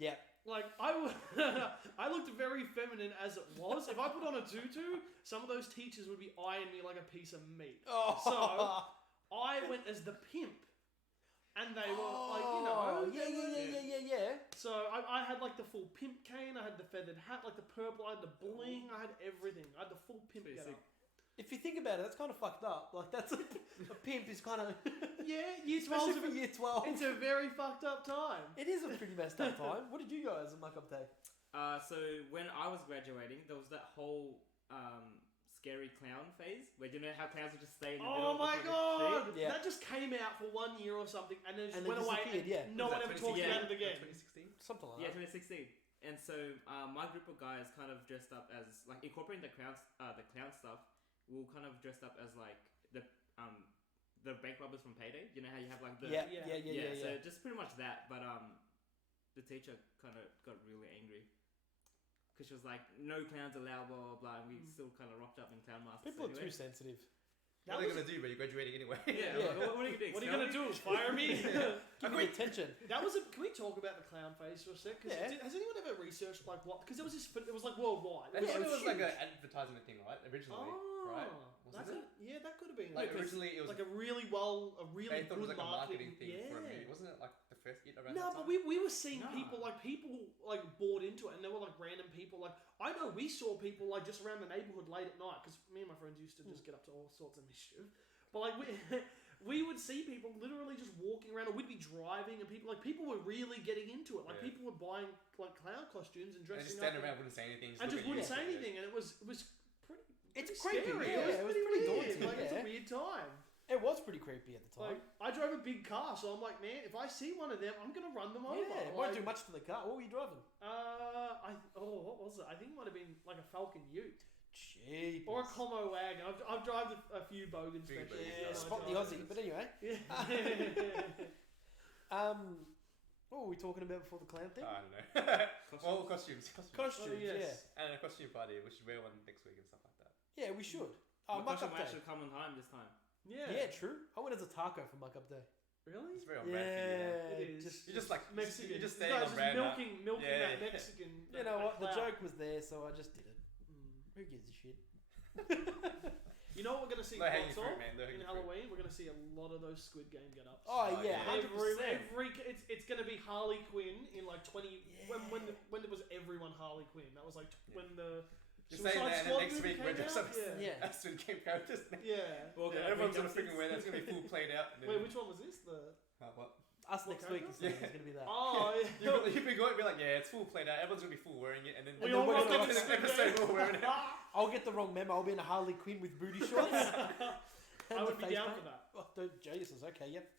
Yeah. Like, I looked very feminine as it was. If I put on a tutu, some of those teachers would be eyeing me like a piece of meat. Oh. So, I went as the pimp. And they were like, you know... Yeah. So I had like the full pimp cane, I had the feathered hat, like the purple, I had the bling, I had everything. I had the full pimp get up. If you think about it, that's kind of fucked up. Like, that's a pimp is kind of... Yeah, year 12. Especially for year 12. It's a very fucked up time. It is a pretty messed up time. What did you guys at Muck Up Day? So when I was graduating, there was that whole scary clown phase where you know how clowns would just stay in the middle Oh my of the god! thing? Yeah. That just came out for 1 year or something and then just And went then away disappeared, and yeah. no Was one that ever talked 2016? about it again. 2016? Something like Yeah, that. 2016. And so my group of guys kind of dressed up as like incorporating the clown stuff. We were kind of dressed up as like the bank robbers from Payday. You know how you have like the Yeah. So just pretty much that. But the teacher kind of got really angry because she was like, "No clowns allowed," blah blah blah. And we still kind of rocked up in clown masks. People anyway. are too sensitive. What are they going to do? But you're graduating anyway. Yeah. What are you going to do? What are you going to do? Fire me? Give me attention. That was can we talk about the clown phase for a sec? Has anyone ever researched like what? Because there was this, it was like worldwide. I think it was like huge. an advertisement thing, right? Originally, right? Wasn't it? Yeah, that could have been. Like Because originally, it was like a really they thought it good was like a marketing thing yeah. for a movie, wasn't it? Like the first hit around. No, that but time? we were seeing Nah. people like bought into it, and there were like random people. Like I know we saw people like just around the neighborhood late at night because me and my friends used to just get up to all sorts of mischief. But like we would see people literally just walking around, or we'd be driving, and people were really getting into it. Like Yeah. people were buying like clown costumes and And dressing just stand up, around, wouldn't say anything, and just look at wouldn't you. say anything, and it was pretty. It's pretty creepy, scary. yeah, It was pretty daunting, weird. Like it's a yeah. weird time. It was pretty creepy at the time. Like I drove a big car, so I'm like, man, if I see one of them, I'm gonna run them over. Yeah, it won't do much to the car. What were you driving? What was it? I think it might have been like a Falcon Ute Jeepers. or a Como wagon. I've driven a few Bogan Big specials. Bogan, Yeah, Yeah, spot the Aussie. But anyway, Yeah. what were we talking about before the clown thing? I don't know. Well, costumes. Costumes, Oh, yes. yeah. And a costume party. We should wear one next week and stuff like that. Yeah, we should. My Muck costume Up Day. should come on time this time. Yeah, true. I went as a taco for Muck Up Day. Really? It's very on brand for you. Yeah, It is. You're just like Mexican. You're just You staying guys on brand. now. milking Yeah. that Mexican. You know what? The clout. joke was there, so I just did it. Who gives a shit? You know what we're gonna see No hanging lots fruit, of man. No in hanging fruit. Halloween? We're gonna see a lot of those Squid Game get-ups. Oh, Oh, yeah, yeah. 100%. It's gonna be Harley Quinn in like 20 Yeah. when it was everyone Harley Quinn. That was like Yeah. when the You're saying that, and then Squad next movie week we're came just out? some Yeah. Aston Game characters. Yeah. Well, Yeah, everyone's gonna freaking wear that. It's gonna be full played out. And then, Wait, which one was this? The what? Us What next week character? is going to be that. oh yeah. You'd be going to be like, yeah, it's full played out. Everyone's gonna be full wearing it, and then We And all then we're rock gonna up in watch Squid episode Game. we're wearing it. I'll get the wrong memo. I'll be in a Harley Quinn with booty shorts. I would be down for that. Oh, Jesus, okay, yep.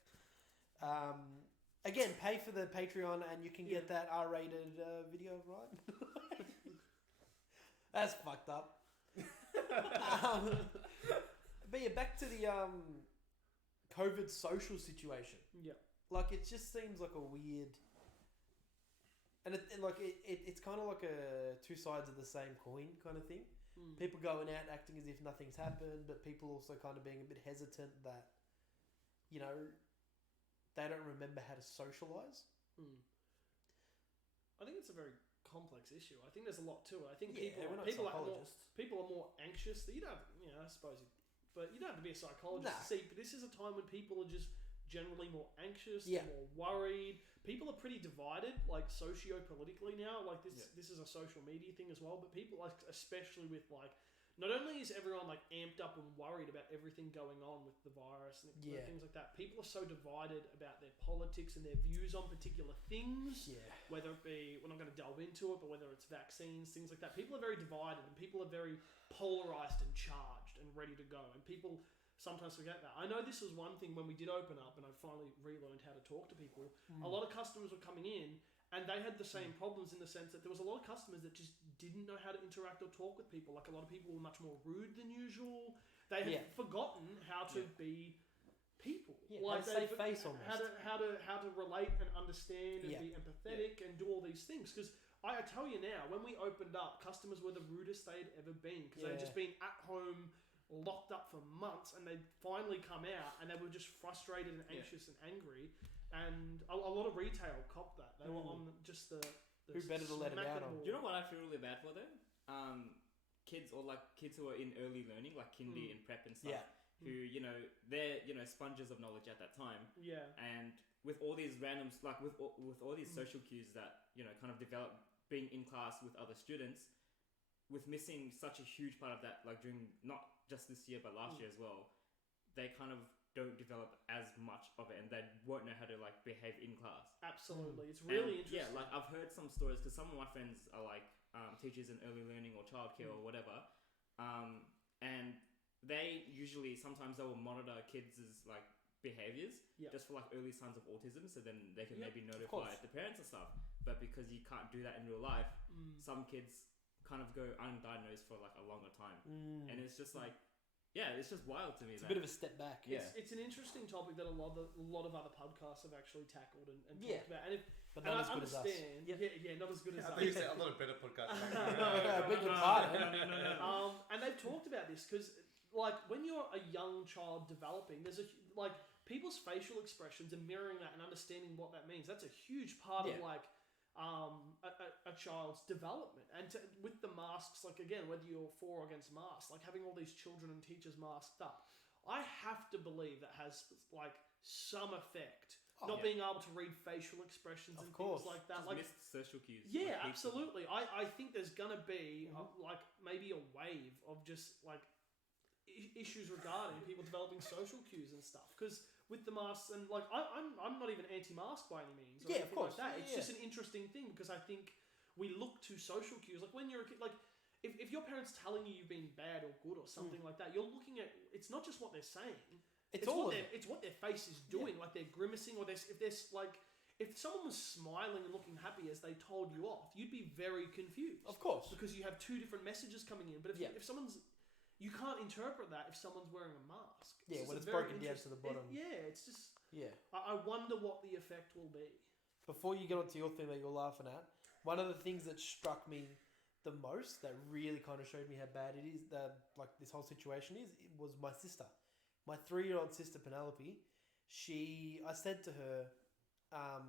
Again, pay for the Patreon and you can get that R-rated video, right? That's fucked up. But yeah, back to the COVID social situation. Yeah. Like, it just seems like a weird... And it's kind of like a two sides of the same coin kind of thing. People going out acting as if nothing's happened, but people also kind of being a bit hesitant that, you know, they don't remember how to socialise. I think it's a very complex issue. I think there's a lot to it. I think Yeah, we're not people are psychologists. people are more anxious. You don't have, I suppose, but you don't have to be a psychologist Nah. to see. But this is a time when people are just generally more anxious, Yeah. more worried. People are pretty divided, like socio-politically now. Like this is a social media thing as well. But people, like, especially with like not only is everyone like amped up and worried about everything going on with the virus and things like that, people are so divided about their politics and their views on particular things. Yeah. Whether it be, we're not going to delve into it, but whether it's vaccines, things like that. People are very divided and people are very polarized and charged and ready to go. And people sometimes forget that. I know this was one thing when we did open up and I finally relearned how to talk to people. A lot of customers were coming in and they had the same problems in the sense that there was a lot of customers that just didn't know how to interact or talk with people. Like a lot of people were much more rude than usual. They had forgotten how to be people. Yeah, like how to save face almost. How to relate and understand and be empathetic and do all these things. Because I tell you now, when we opened up, customers were the rudest they'd ever been because they'd just been at home, locked up for months, and they'd finally come out and they were just frustrated and anxious and angry. And a lot of retail copped that. They were on just the who better to let it out on? Do you know what I feel really bad for though? Kids or like kids who are in early learning, like kindy and prep and stuff. Who, you know, they're, you know, sponges of knowledge at that time. Yeah. And with all these random, like with all these social cues that, you know, kind of develop being in class with other students, with missing such a huge part of that, like during not just this year but last year as well, they kind of don't develop as much of it and they won't know how to like behave in class. Absolutely. It's really interesting. Yeah, like I've heard some stories because some of my friends are like teachers in early learning or childcare or whatever, and they usually sometimes they will monitor kids' like behaviors just for like early signs of autism, so then they can maybe notify the parents and stuff. But because you can't do that in real life, some kids kind of go undiagnosed for like a longer time, and it's just like, yeah, it's just wild to me. It's a bit of a step back. It's an interesting topic that a lot of other podcasts have actually tackled and talked about. But not as good as us. Not as good as us. I think you said a lot of better podcasts. And they've talked about this because, like, when you're a young child developing, there's like people's facial expressions and mirroring that and understanding what that means. That's a huge part of like a child's development. And with the masks, like again, whether you're for or against masks, like having all these children and teachers masked up, I have to believe that has like some effect. Not being able to read facial expressions and things like that. Just like missed social cues. Yeah, like absolutely. I think there's gonna be like maybe a wave of just like issues regarding people developing social cues and stuff. Because with the masks and like I'm not even anti-mask by any means. Or anything like that. It's just an interesting thing because I think we look to social cues. Like when you're a kid, like if your parents telling you you've been bad or good or something like that, you're looking at it's not just what they're saying. It's what their face is doing, like they're grimacing, or if someone was smiling and looking happy as they told you off, you'd be very confused. Of course, because you have two different messages coming in. But if someone's, you can't interpret that if someone's wearing a mask. When it's broken down to the bottom. It's just I wonder what the effect will be. Before you get onto your thing that you're laughing at, one of the things that struck me the most, that really kind of showed me how bad it is, like this whole situation is, it was my sister. My 3-year-old sister Penelope, I said to her, I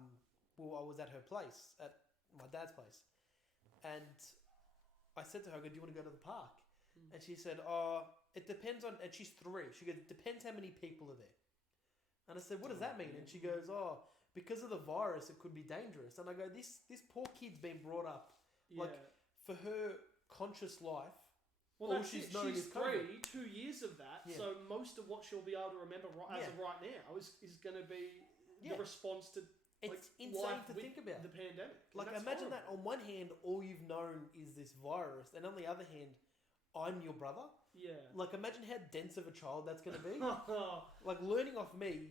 was at her place, at my dad's place, and I said to her, do you want to go to the park? And she said, it depends on, and she's 3, she goes, it depends how many people are there. And I said, what does that mean? And she goes, because of the virus, it could be dangerous. And I go, this poor kid's been brought up, like, for her conscious life, well, all she's 3, COVID. 2 years of that. So most of what she'll be able to remember as of right now is going to be the response to. It's insane to think about the pandemic. Like, imagine that on one hand, all you've known is this virus, and on the other hand, I'm your brother. Yeah. Like, imagine how dense of a child that's going to be. Like, learning off me,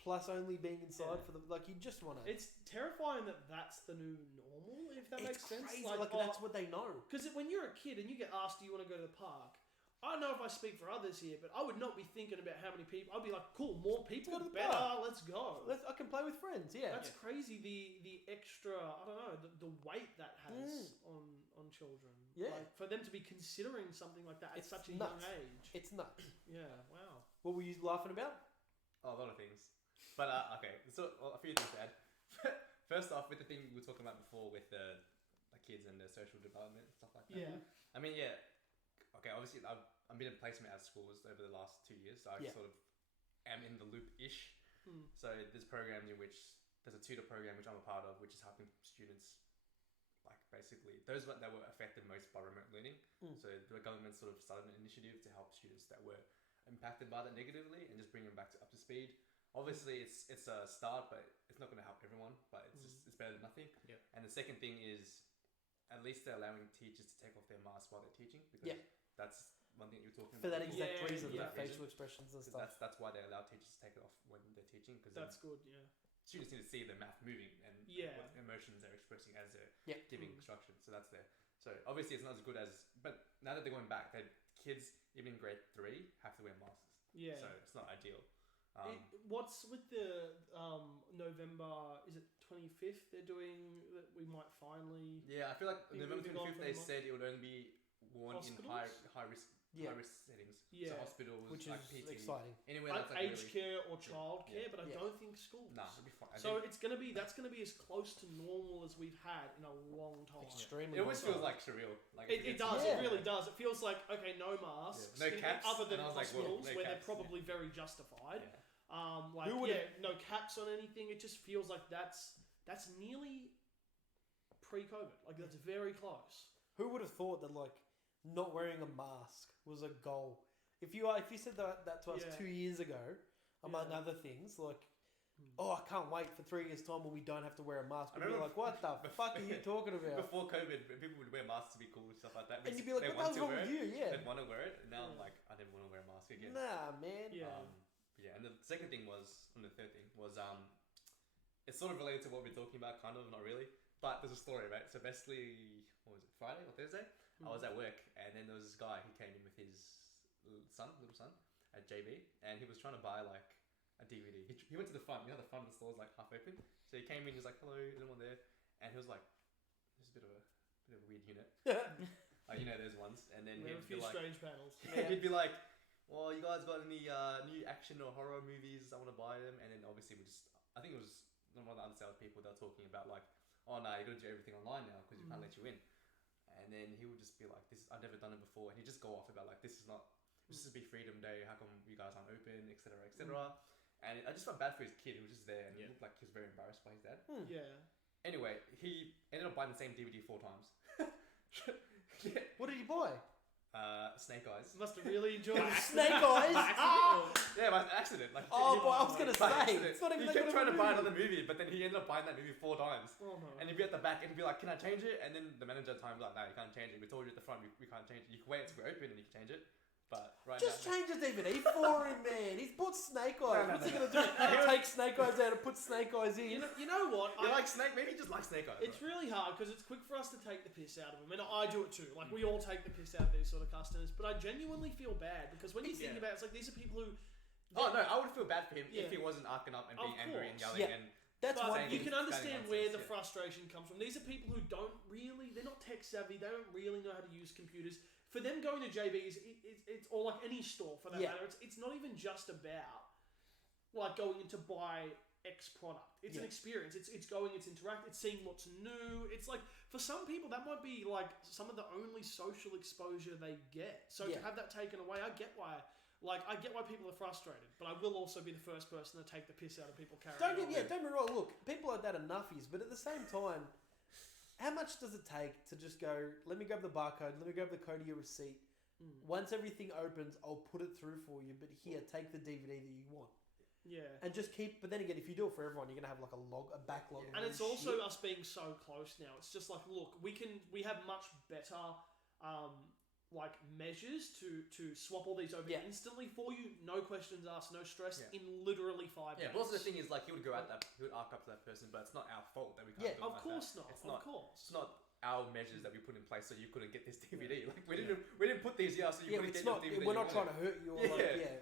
plus only being inside for the, like, you just want to. It's terrifying that that's the new normal, if that makes sense. Crazy. Like that's what they know. Because when you're a kid and you get asked, do you want to go to the park? I don't know if I speak for others here, but I would not be thinking about how many people. I'd be like, cool, more people, let's go to the better, park. Let's go. I can play with friends, That's crazy, the extra, I don't know, the weight that has on children. Yeah. Like, for them to be considering something like that at such a young age. It's nuts. Yeah, wow. What were you laughing about? Oh, a lot of things. But, okay, so a few things to add. First off, with the thing we were talking about before with the kids and their social development and stuff like that. Yeah. I mean, okay, obviously I've been in placement at schools over the last 2 years, so I sort of am in the loop-ish. So there's programs in which, there's a tutor program which I'm a part of, which is helping students like basically those that were affected most by remote learning. Mm. So the government sort of started an initiative to help students that were impacted by that negatively and just bring them back up to speed. Obviously, it's a start, but it's not going to help everyone. But it's better than nothing. Yep. And the second thing is, at least they're allowing teachers to take off their masks while they're teaching, because that's one thing you're talking For about. that exact Yeah, reason, yeah. the facial expressions and stuff. That's why they allow teachers to take it off when they're teaching, because That's good. Yeah. students need to see the math moving and Yeah. what emotions they're expressing as they're Yep. giving instruction. So that's there. So obviously it's not as good as, but now that they're going back, that kids even in grade 3 have to wear masks. Yeah. So it's not ideal. What's with the November? Is it 25th? They're doing that. We might finally. Yeah, I feel like Think November moving on 25th from they the said it would only be worn in high risk settings. Yeah. So hospitals, Which like is PT. exciting. Anywhere that's like Aged care or child care, but I Yeah. don't think schools. Nah, it'll be fine. So that's gonna be as close to normal as we've had in a long time. Extremely. it always well. feels like surreal. Like It does. Yeah. It really does. It feels like okay, no masks, Yeah. No caps, other than and I was like, well, hospitals no where caps, they're probably very justified. Yeah. Like Who would've- no caps on anything. It just feels like that's nearly pre-COVID. Like that's very close. Who would have thought that like not wearing a mask was a goal? If you said that to us Yeah. 2 years ago, among Yeah. other things, like, oh, I can't wait for 3 years' time when we don't have to wear a mask. I We'd be remember like, what the fuck are you talking about? Before COVID, people would wear masks to be cool and stuff like that. And you'd be like, They what want the to hell's wrong wear with it, you? Yeah. They'd want to wear it. And now I'm Yeah. like, I never want to wear a mask again. Nah, man. Yeah. Yeah, and the second thing was, and the third thing was, it's sort of related to what we're talking about, kind of, not really. But there's a story, right? So basically, what was it, Friday or Thursday? I was at work, and then there was this guy who came in with his little son, at JB, and he was trying to buy like a DVD. He went to the front, the front of the store was like half open. So he came in, he was like, hello, anyone there? And he was like, this is a bit of a weird unit. There's ones. And then We have a he'd few be like, strange panels. he'd be like, well, you guys got any new action or horror movies? I want to buy them. And then obviously I think it was one of the other sales people, they were talking about like, oh no, you got to do everything online now because we can't let you in. And then he would just be like, I've never done it before. And he'd just go off about like, this is Be Freedom Day, how come you guys aren't open, etc., etc. And I just felt bad for his kid who was just there and he looked like he was very embarrassed by his dad. Yeah. Anyway, he ended up buying the same DVD 4 times. What did you buy? Snake Eyes. Must have really enjoyed it. Snake Eyes. Yeah, by accident. Like, Oh, boy, I was gonna by say, accident. it's not even he that kept good of trying a to buy movie. another movie, but then he ended up buying that movie 4 times. Oh no. And he'd be at the back and he'd be like, can I change it? And then the manager at the time was like, no, you can't change it. We told you at the front, we can't change it. You can wait until we're open and you can change it. But right Just now... change the DVD for him, man. He's bought Snake Eyes. No, What's he no. gonna do? Take Snake Eyes out and put Snake Eyes in. You know what? You like Snake? Maybe you just like Snake Eyes. It's really hard because it's quick for us to take the piss out of them, and I do it too. Like we all take the piss out of these sort of customers, but I genuinely feel bad because when you think about it, it's like these are people who. Oh no, I would feel bad for him Yeah. if he wasn't arcing up and Of being angry and course. yelling Yeah. and... That's But one you thing. can understand Standing where nonsense, the yeah. frustration comes from. These are people who they're not tech savvy, they don't really know how to use computers. For them going to JB's, it's or like any store for that matter, it's not even just about like going in to buy X product. It's an experience. It's going, it's interactive, it's seeing what's new. It's like, for some people, that might be like some of the only social exposure they get. So to have that taken away, I get why people are frustrated, but I will also be the first person to take the piss out of people carrying Don't on. get me wrong. Look, people like that are nuffies, but at the same time, how much does it take to just go? Let me grab the barcode. Let me grab the code of your receipt. Once everything opens, I'll put it through for you. But here, take the DVD that you want. Yeah. And just keep. But then again, if you do it for everyone, you're gonna have like a backlog. And of it's all also shit. us being so close now. It's just like, look, we have much better like measures to swap all these over instantly for you, no questions asked, no stress, in literally 5 Yeah, minutes. but also the thing is, like, he would go out that, he would arc up to that person, but it's not our fault that we can't do it Of like course that. not. It's Of not. course. It's not our measures that we put in place so you couldn't get this DVD. Like, we didn't put these here so you couldn't it's get not. your DVD. We're not trying to hurt you. Or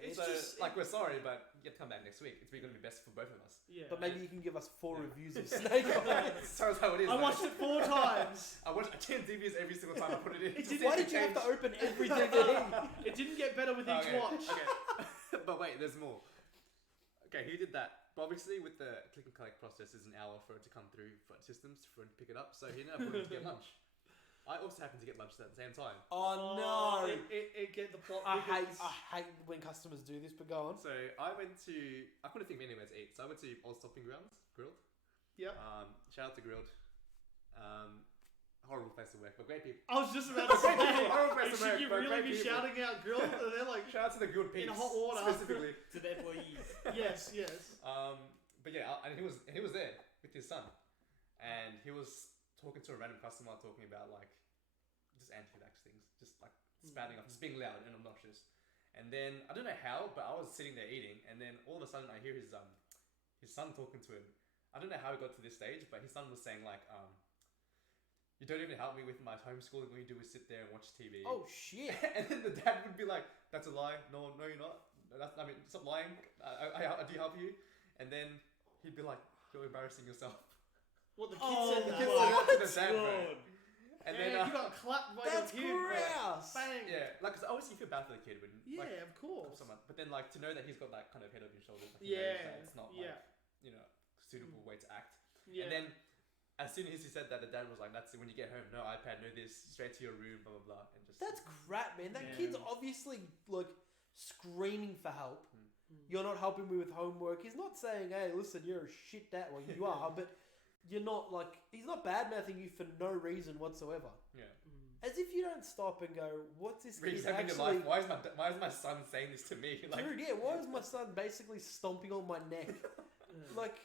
It's so, just- like, we're sorry, but you have to come back next week. It's going to be best for both of us. Yeah. But maybe you can give us 4 reviews of Snake Eyes. So that's how it is. I like, watched it 4 times. I watch 10 DVDs every single time I put it in. It Just didn't- Why to did you have change. to open every DVD? It didn't get better with each Okay, watch. Okay. But wait, there's more. Okay, he did that. But obviously, with the click and collect process, is an hour for it to come through for systems for him to pick it up. So he ended up going to get lunch. I also happened to get lunch at the same time. Oh no! It get the plot. I because- hate when customers do this. But go on. So I couldn't think of anywhere to eat. So I went to Old Stopping Grounds, Grilled. Yep. Shout out to Grilled. Horrible place to work, but great people. I was just about to say, Horrible place to should work, you but really great be people. shouting out girls? And they're like, Shout out to the good peeps. In hot water. Specifically. To the employees. yes. But yeah, and he was there with his son. And he was talking to a random customer, talking about like just anti-vax things, just like spouting off, just being loud and obnoxious. And then I don't know how, but I was sitting there eating, and then all of a sudden I hear his son talking to him. I don't know how he got to this stage, but his son was saying like, "You don't even help me with my homeschooling. All you do is sit there and watch TV." Oh shit! And then the dad would be like, "That's a lie. No, you're not. Stop lying. I do help you." And then he'd be like, "You're embarrassing yourself." What the kid said The that. kid said that to the dad, bro. And then you got clapped by That's your kid. gross. Bang. yeah, like, cause obviously you feel bad for the kid when Yeah, like, of course. someone, but then like to know that he's got that kind of head over his shoulder, like, he knows Yeah. that it's not like suitable way to act. Yeah. And then as soon as he said that, the dad was like, "That's it. When you get home, no iPad, no this, straight to your room, blah blah blah," and just That's crap, man. That Yeah. kid's obviously like screaming for help. You're not helping me with homework. He's not saying, "Hey, listen, you're a shit dad." Well, you are, but you're not like he's not bad mouthing you for no reason whatsoever. yeah. As if you don't stop and go, "What's this kid Reason in your actually?" life. Why is my son saying this to me? Like, Dude, yeah. Why is my son basically stomping on my neck? Like,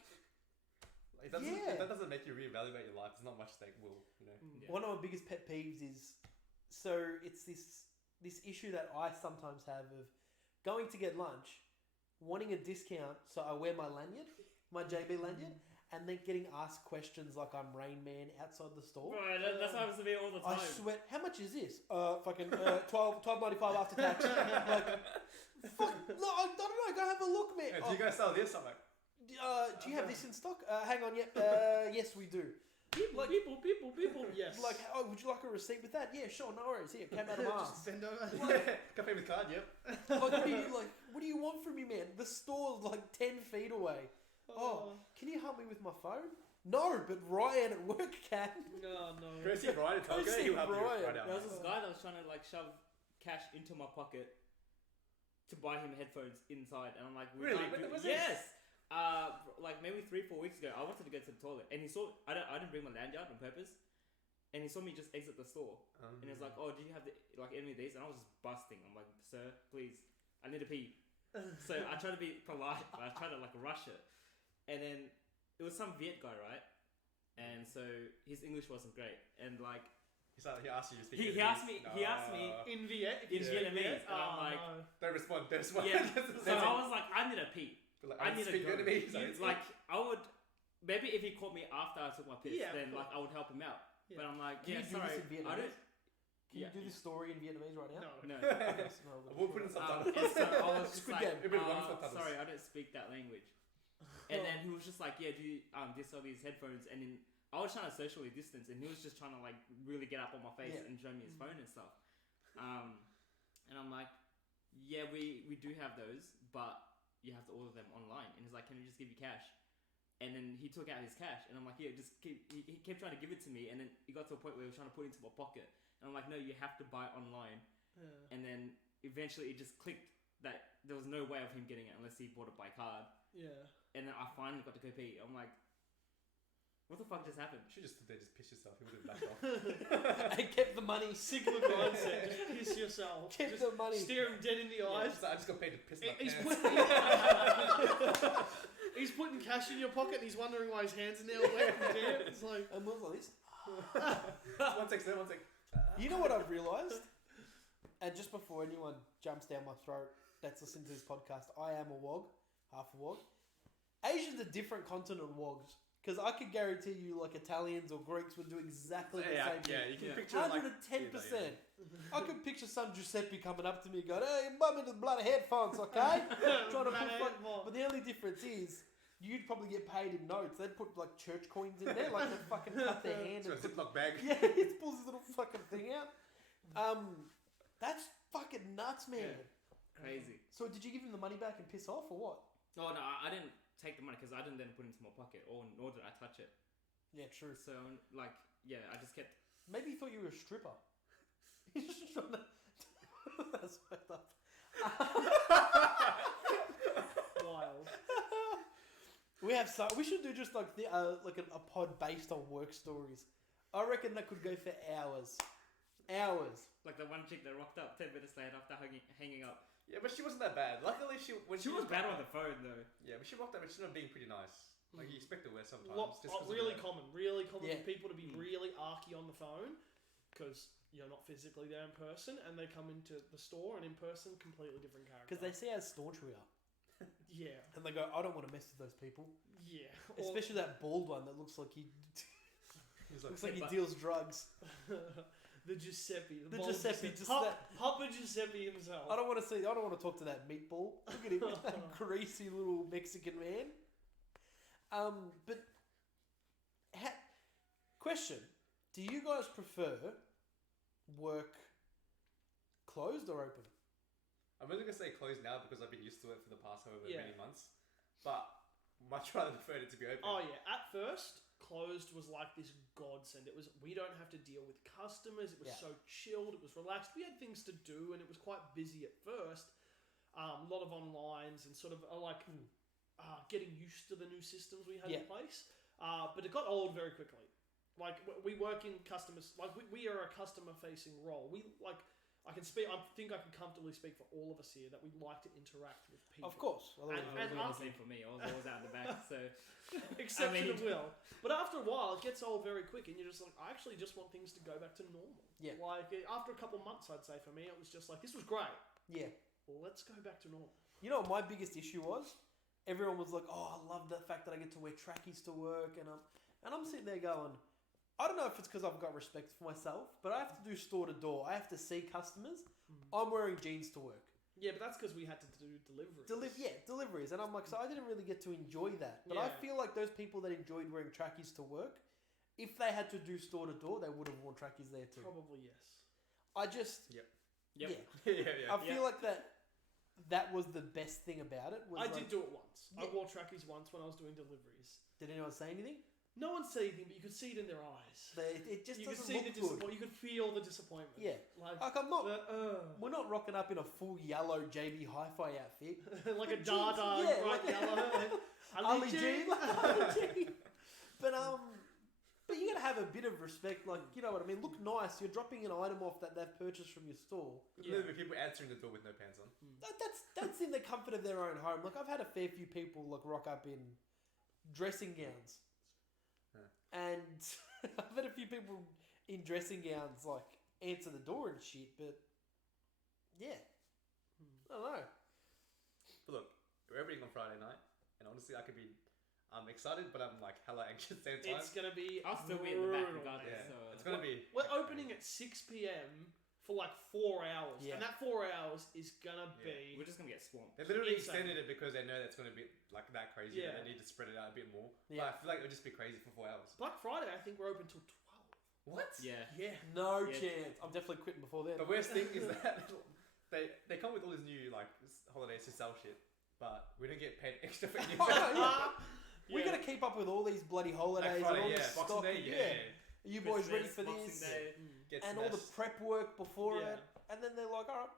that doesn't make you reevaluate your life. There's not much they will, Yeah. one of my biggest pet peeves is, so it's this issue that I sometimes have of going to get lunch, wanting a discount, so I wear my lanyard, my JB lanyard, and then getting asked questions like I'm Rain Man outside the store. Bro, that's what happens to me all the I time. swear, how much is this? Fucking $12.95 after tax. Like, fuck, no, I don't know. Go have a look, man. do you guys sell this? I'm like, Do you have this in stock? Hang on, yep. Yes, we do. People. Yes. Like, oh, would you like a receipt with that? Yeah, sure, no worries. Here, came out of Just ass. bend over. can I pay with card? Yep. What do you want from me, man? The store's like 10 feet away. Oh, can you help me with my phone? No, but Ryan at work can. No. Go see Ryan at Togo. Go see He'll help you Ryan. right out. There was this guy that was trying to like shove cash into my pocket to buy him headphones inside, and I'm like, Really? can't When do- was this? yes. Like maybe 3-4 weeks ago, I wanted to go to the toilet, and he saw I didn't bring my lanyard on purpose, and he saw me just exit the store, and he was like, "Oh, do you have any of these?" And I was just busting. I'm like, "Sir, please, I need to pee." So I tried to be polite, but I tried to like rush it, and then it was some Viet guy, right? And so his English wasn't great, and like he asked you to speak. he asked me In Vietnamese. in Vietnamese, and I'm like, no. Don't respond. Don't respond. yeah. So I was like, I need a pee. Like, I I need speak to go. Vietnamese. I don't Like I would maybe if he caught me after I took my piss, Yeah, of then like course. I would help him out. Yeah. But I'm like, Can yeah, you do sorry, this in Vietnamese? I don't. Can you do this story in Vietnamese right now? No. No. Okay, so no, We'll put in some And subtitles. so I was just Squid like, Game. Everybody wants subtitles. sorry, I don't speak that language. And then he was just like, yeah, do you sell these headphones? And then I was trying to socially distance, and he was just trying to like really get up on my face Yeah. and show me his phone and stuff. And I'm like, yeah, we do have those, but you have to order them online. And he's like, can we just give you cash? And then he took out his cash, and I'm like, yeah, he kept trying to give it to me, and then he got to a point where he was trying to put it into my pocket, and I'm like, no, you have to buy it online. Yeah. And then eventually it just clicked that there was no way of him getting it unless he bought it by card. Yeah. And then I finally got to go pee. I'm like, what the fuck just happened? You should just piss yourself. You would have backed off. I kept the money. Sigma mindset. Just piss yourself. Kept Just the money. stare him dead in the eyes. I just got paid to piss my He's pants. He's putting cash in your pocket and he's wondering why his hands are now wet and damp. It's like, And Will's like this. One sec, sir. One sec. You know what I've realised? And just before anyone jumps down my throat that's listening to this podcast, I am a wog, half a wog. Asians are different continent wogs. Because I could guarantee you, like, Italians or Greeks would do exactly the same thing. Yeah, you can Yeah. picture it like 110%. I could picture some Giuseppe coming up to me going, "Hey, mum in the bloody headphones, okay?" Trying to put but the only difference is, you'd probably get paid in notes. They'd put, like, church coins in there, like they fucking cut their hand It's a and put, Ziploc bag. yeah, he pulls his little fucking thing out. That's fucking nuts, man. Yeah. Crazy. So did you give him the money back and piss off, or what? Oh no, I didn't take the money because I didn't then put it into my pocket, or nor did I touch it. Yeah, true. So like, yeah, I just kept. Maybe he thought you were a stripper. He's just trying to... That's fucked up. wild. We should do just like a pod based on work stories I reckon that could go for hours. Hours. Like the one chick that rocked up 10 minutes later after hanging up. Yeah, but she wasn't that bad. Luckily, She was bad on the phone though. Yeah, but she rocked up and she's not being pretty nice. Like you expect her to sometimes. Really common Yeah. for people to be really arky on the phone because you're not physically there in person, and they come into the store and in person, completely different character. Because they see how staunch we are. Yeah. And they go, I don't want to mess with those people. Yeah. Especially that bald one that looks like he looks like he but- deals drugs. The Giuseppe. The bald Giuseppe, just Papa Giuseppe himself. I don't want to talk to that meatball. Look at him, that greasy little Mexican man. But question: do you guys prefer work closed or open? I'm only gonna say closed now because I've been used to it for the past however Yeah. many months. But much rather preferred it to be open. Oh yeah. At first, closed was like this godsend. It was, we don't have to deal with customers. It was Yeah. so chilled. It was relaxed. We had things to do, and it was quite busy at first. A lot of onlines and sort of getting used to the new systems we had in place. But it got old very quickly. Like we work in customers. Like we are a customer-facing role. We like. I can speak. I think I can comfortably speak for all of us here that we like to interact with people. Of course. And It was the same for me. I was always out the back, so Exception of Will. But after a while, it gets old very quick, and you're just like, I actually just want things to go back to normal. Yeah. Like, after a couple months, I'd say for me, it was just like, this was great. Yeah. Let's go back to normal. You know what my biggest issue was? Everyone was like, "Oh, I love the fact that I get to wear trackies to work," and I'm sitting there going, I don't know if it's because I've got respect for myself, but I have to do store to door. I have to see customers. I'm wearing jeans to work. Yeah, but that's because we had to do deliveries. Deliveries. And I'm like, so I didn't really get to enjoy that. But I Yeah. feel like those people that enjoyed wearing trackies to work, if they had to do store to door, they would have worn trackies there too. Probably yes. I just, Yep. yeah. yeah. I feel like that was the best thing about it. Was I like, did do it once. I Yeah. wore trackies once when I was doing deliveries. Did anyone say anything? No one said anything, but you could see it in their eyes. It just You could doesn't see look the good. disappointment. You could feel the disappointment. Yeah. Like, Like I'm not. the, We're not rocking up in a full yellow JB Hi-Fi outfit. like a Jeans, Dada, yeah, bright like- yellow. Ali G. But you gotta have a bit of respect, like, you know what I mean. Look nice. You're dropping an item off that they've purchased from your store. Yeah. Literally people answering the door with no pants on. That's in the comfort of their own home. Like I've had a fair few people like rock up in dressing gowns, and I've had a few people in dressing gowns like answer the door and shit. But yeah, I don't know. But look, we're opening on Friday night, and honestly, I'm excited, but I'm like hella anxious at the same time. It's gonna be. I'll still be in the back brutal, regardless. Yeah, So it's gonna be. We're opening at 6 p.m. for like 4 hours, Yeah. and that 4 hours is gonna Yeah. be. we're just gonna get swamped. They literally Insane. extended it because they know that's gonna be like that crazy. Yeah. Yeah. They need to spread it out a bit more. Yeah. But I feel like it'll just be crazy for 4 hours. Black Friday, I think we're open till 12. What? Yeah. Yeah. No Yeah. chance. I'm definitely quitting before then. The worst thing is that they come with all this new like holidays to sell shit, but we don't get paid extra for any of that. We Yeah. gotta keep up with all these bloody holidays Black Friday, and all yeah. this Boxing stock. Day, yeah. Are you boys ready for Christmas, this? Boxing Day. Get And all the smashed. prep work before Yeah. it, and then they're like, "All right,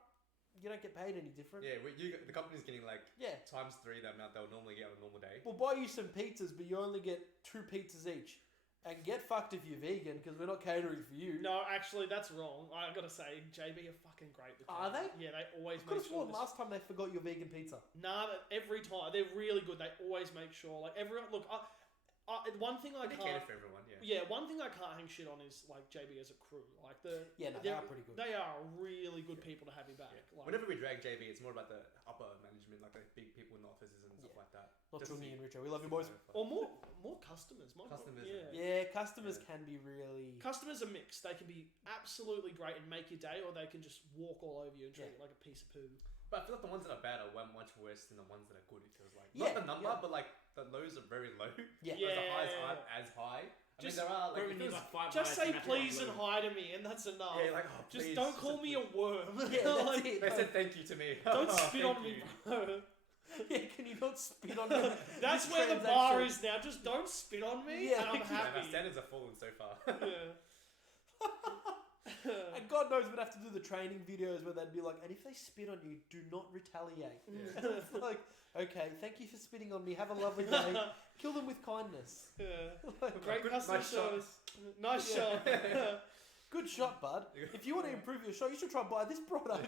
you don't get paid any different." Yeah, the company's getting like Yeah. ×3 the amount they'll normally get on a normal day. We'll buy you some pizzas, but you only get 2 pizzas each. And get fucked if you're vegan, because we're not catering for you. No, actually, that's wrong. I gotta say, JB are fucking great with Are catering. they? Yeah, they always I could make have sure. sworn last time they forgot your vegan pizza. Nah, every time they're really good. They always make sure. Like everyone, look, one thing I They cater can't. for everyone, yeah. Yeah, one thing I can't hang shit on is like JB as a crew. Like Yeah, no, they they're- are pretty good. They are really good people to have you back. Yeah. Like, Whenever we drag JB, it's more about the upper management, like the big people in the offices and stuff Yeah. like that. Not Just Jungi see- and Richo. We love you, boys. or more customers. Customers, Yeah. Yeah, customers Yeah. can be really. Customers are mixed. They can be absolutely great and make your day, or they can just walk all over you and treat Yeah. you like a piece of poo. But I feel like the ones that are bad are much worse than the ones that are good. It feels like Yeah, not the number, yeah. but like the lows are very low. Yeah. Whereas the highs Yeah. aren't as high. I Just- mean, there are like Bro, we if it need was- like 5 Just guys say to match please one and blue. hi to me, and that's enough. yeah, like oh, just please, don't call me a worm. Yeah, that's Like, it. They said thank you to me. Don't Oh, spit thank on me, you. bro. Yeah, can you not spit on me? That's This where the bar transaction- is now. Just don't spit on me, Yeah, and I'm like- Man, our happy. standards have fallen so far. Yeah. And God knows we'd have to do the training videos where they'd be like, and if they spit on you, do not retaliate. Yeah. It's like, okay, thank you for spitting on me. Have a lovely day. Kill them with kindness. Yeah. Like, Great Good- customer nice shot. service. Nice shot. Good shot, bud. If you want to improve your shot, you should try and buy this product.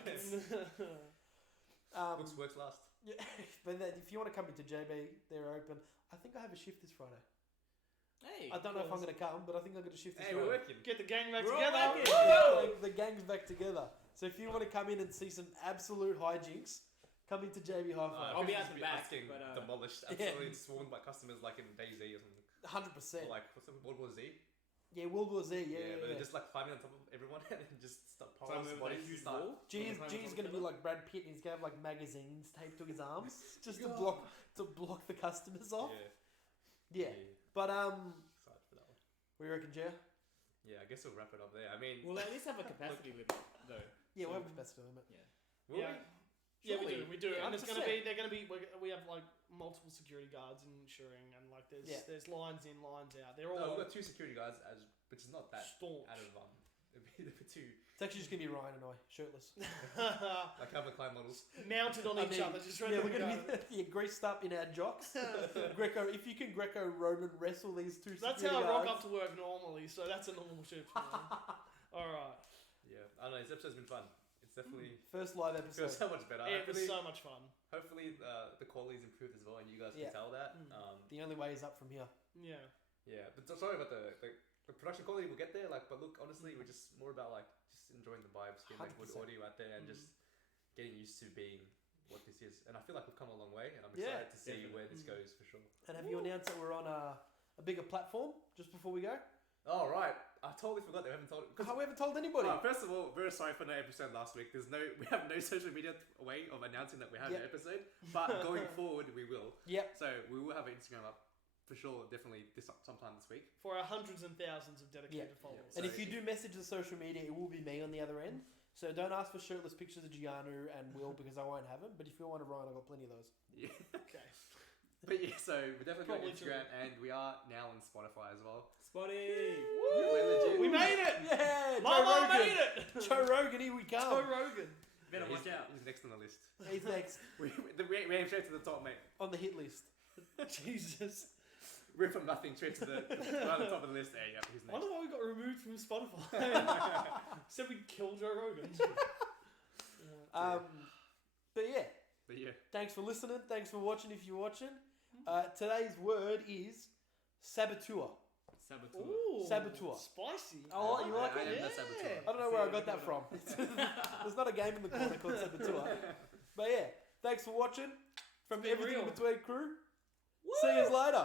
Looks works last. Yeah, but then if you want to come into JB, they're open. I think I have a shift this Friday. Hey. I don't know if I'm going to come, but I think I'm going to shift this Hey, Friday. we're working. Get the gang back We're all together. working. Woo! The gang's back together. So if you want to come in and see some absolute hijinks, come into JB Hi-Fi. I'll be at the back, getting but, demolished, absolutely sworn by customers like in DayZ or something. 100%. Or like what's the World War Z? Yeah, World War Z. But Yeah. they're just like climbing on top of everyone and then just start So piling with some a bodies. huge Start- wall. G's going to be like Brad Pitt, and he's going to have like magazines taped to his arms just to block the customers off. Yeah. But Excited for that one. what do you reckon, Jer? Yeah, I guess we'll wrap it up there. I mean, We'll at least have a capacity limit, though. Yeah, we'll have a capacity limit. will Yeah. we? Yeah, Surely. we do. Yeah, And it's going to 100%. be, they're going to be, we have like multiple security guards ensuring, and like there's lines in, lines out. They're No, all we've got 2 security guards, which is not that staunch. out of it'd be 2 It's actually just going to be Ryan and I, shirtless. like Calvin Klein models. Mounted on I each mean, other, just Yeah, ready we're to going go. to be greased up in our jocks. If you can Greco-Roman wrestle these 2 That's security how I rock guards. up to work normally, so that's a normal shift for me. Alright. Yeah, I don't know. This episode's been fun. It's definitely First live episode. feels so much better. It was Hopefully, so much fun. hopefully the quality's improved as well, and you guys Yeah. can tell that. The only way is up from here. Yeah. Yeah, but sorry about the production quality. We'll get there. Like, but look, honestly, we're just more about like just enjoying the vibes, getting like good 100%. audio out there, and just getting used to being what this is. And I feel like we've come a long way, and I'm Yeah, excited to see where this goes for sure. And have you announced that we're on a bigger platform just before we go? Oh right, I totally forgot that we haven't told. Oh, we haven't told anybody. First of all, very sorry for no episode last week. We have no social media way of announcing that we have an episode, but going forward we will. Yep. So we will have an Instagram up for sure, definitely sometime this week. For our hundreds and thousands of dedicated followers. And So if you do message the social media, it will be me on the other end. So don't ask for shirtless pictures of Jeanu and Will because I won't have them. But if you want to Ryan, I've got plenty of those. Yeah. Okay. But yeah, so we're definitely on Probably Instagram, and we are now on Spotify as well. Spotty! We're legit. We made it! Yeah, Joe Mama Rogan. made it! Joe Rogan, here we come. Joe Rogan. Better watch he's, out. He's next on the list. He's next We aim straight to the top, mate. on the hit list. Jesus. We're from nothing straight to the right at the top of the list. There, yeah, he's I wonder next. why we got removed from Spotify. Said we'd kill Joe Rogan. But yeah, But yeah, thanks for listening. Thanks for watching if you're watching. Today's word is saboteur. Saboteur. Ooh, Saboteur. Spicy. Oh, you like I it? am that saboteur. I don't know where I got that from. There's not a game in the corner called Saboteur. But yeah, thanks for watching. From It's been Everything real. Between crew. See you later.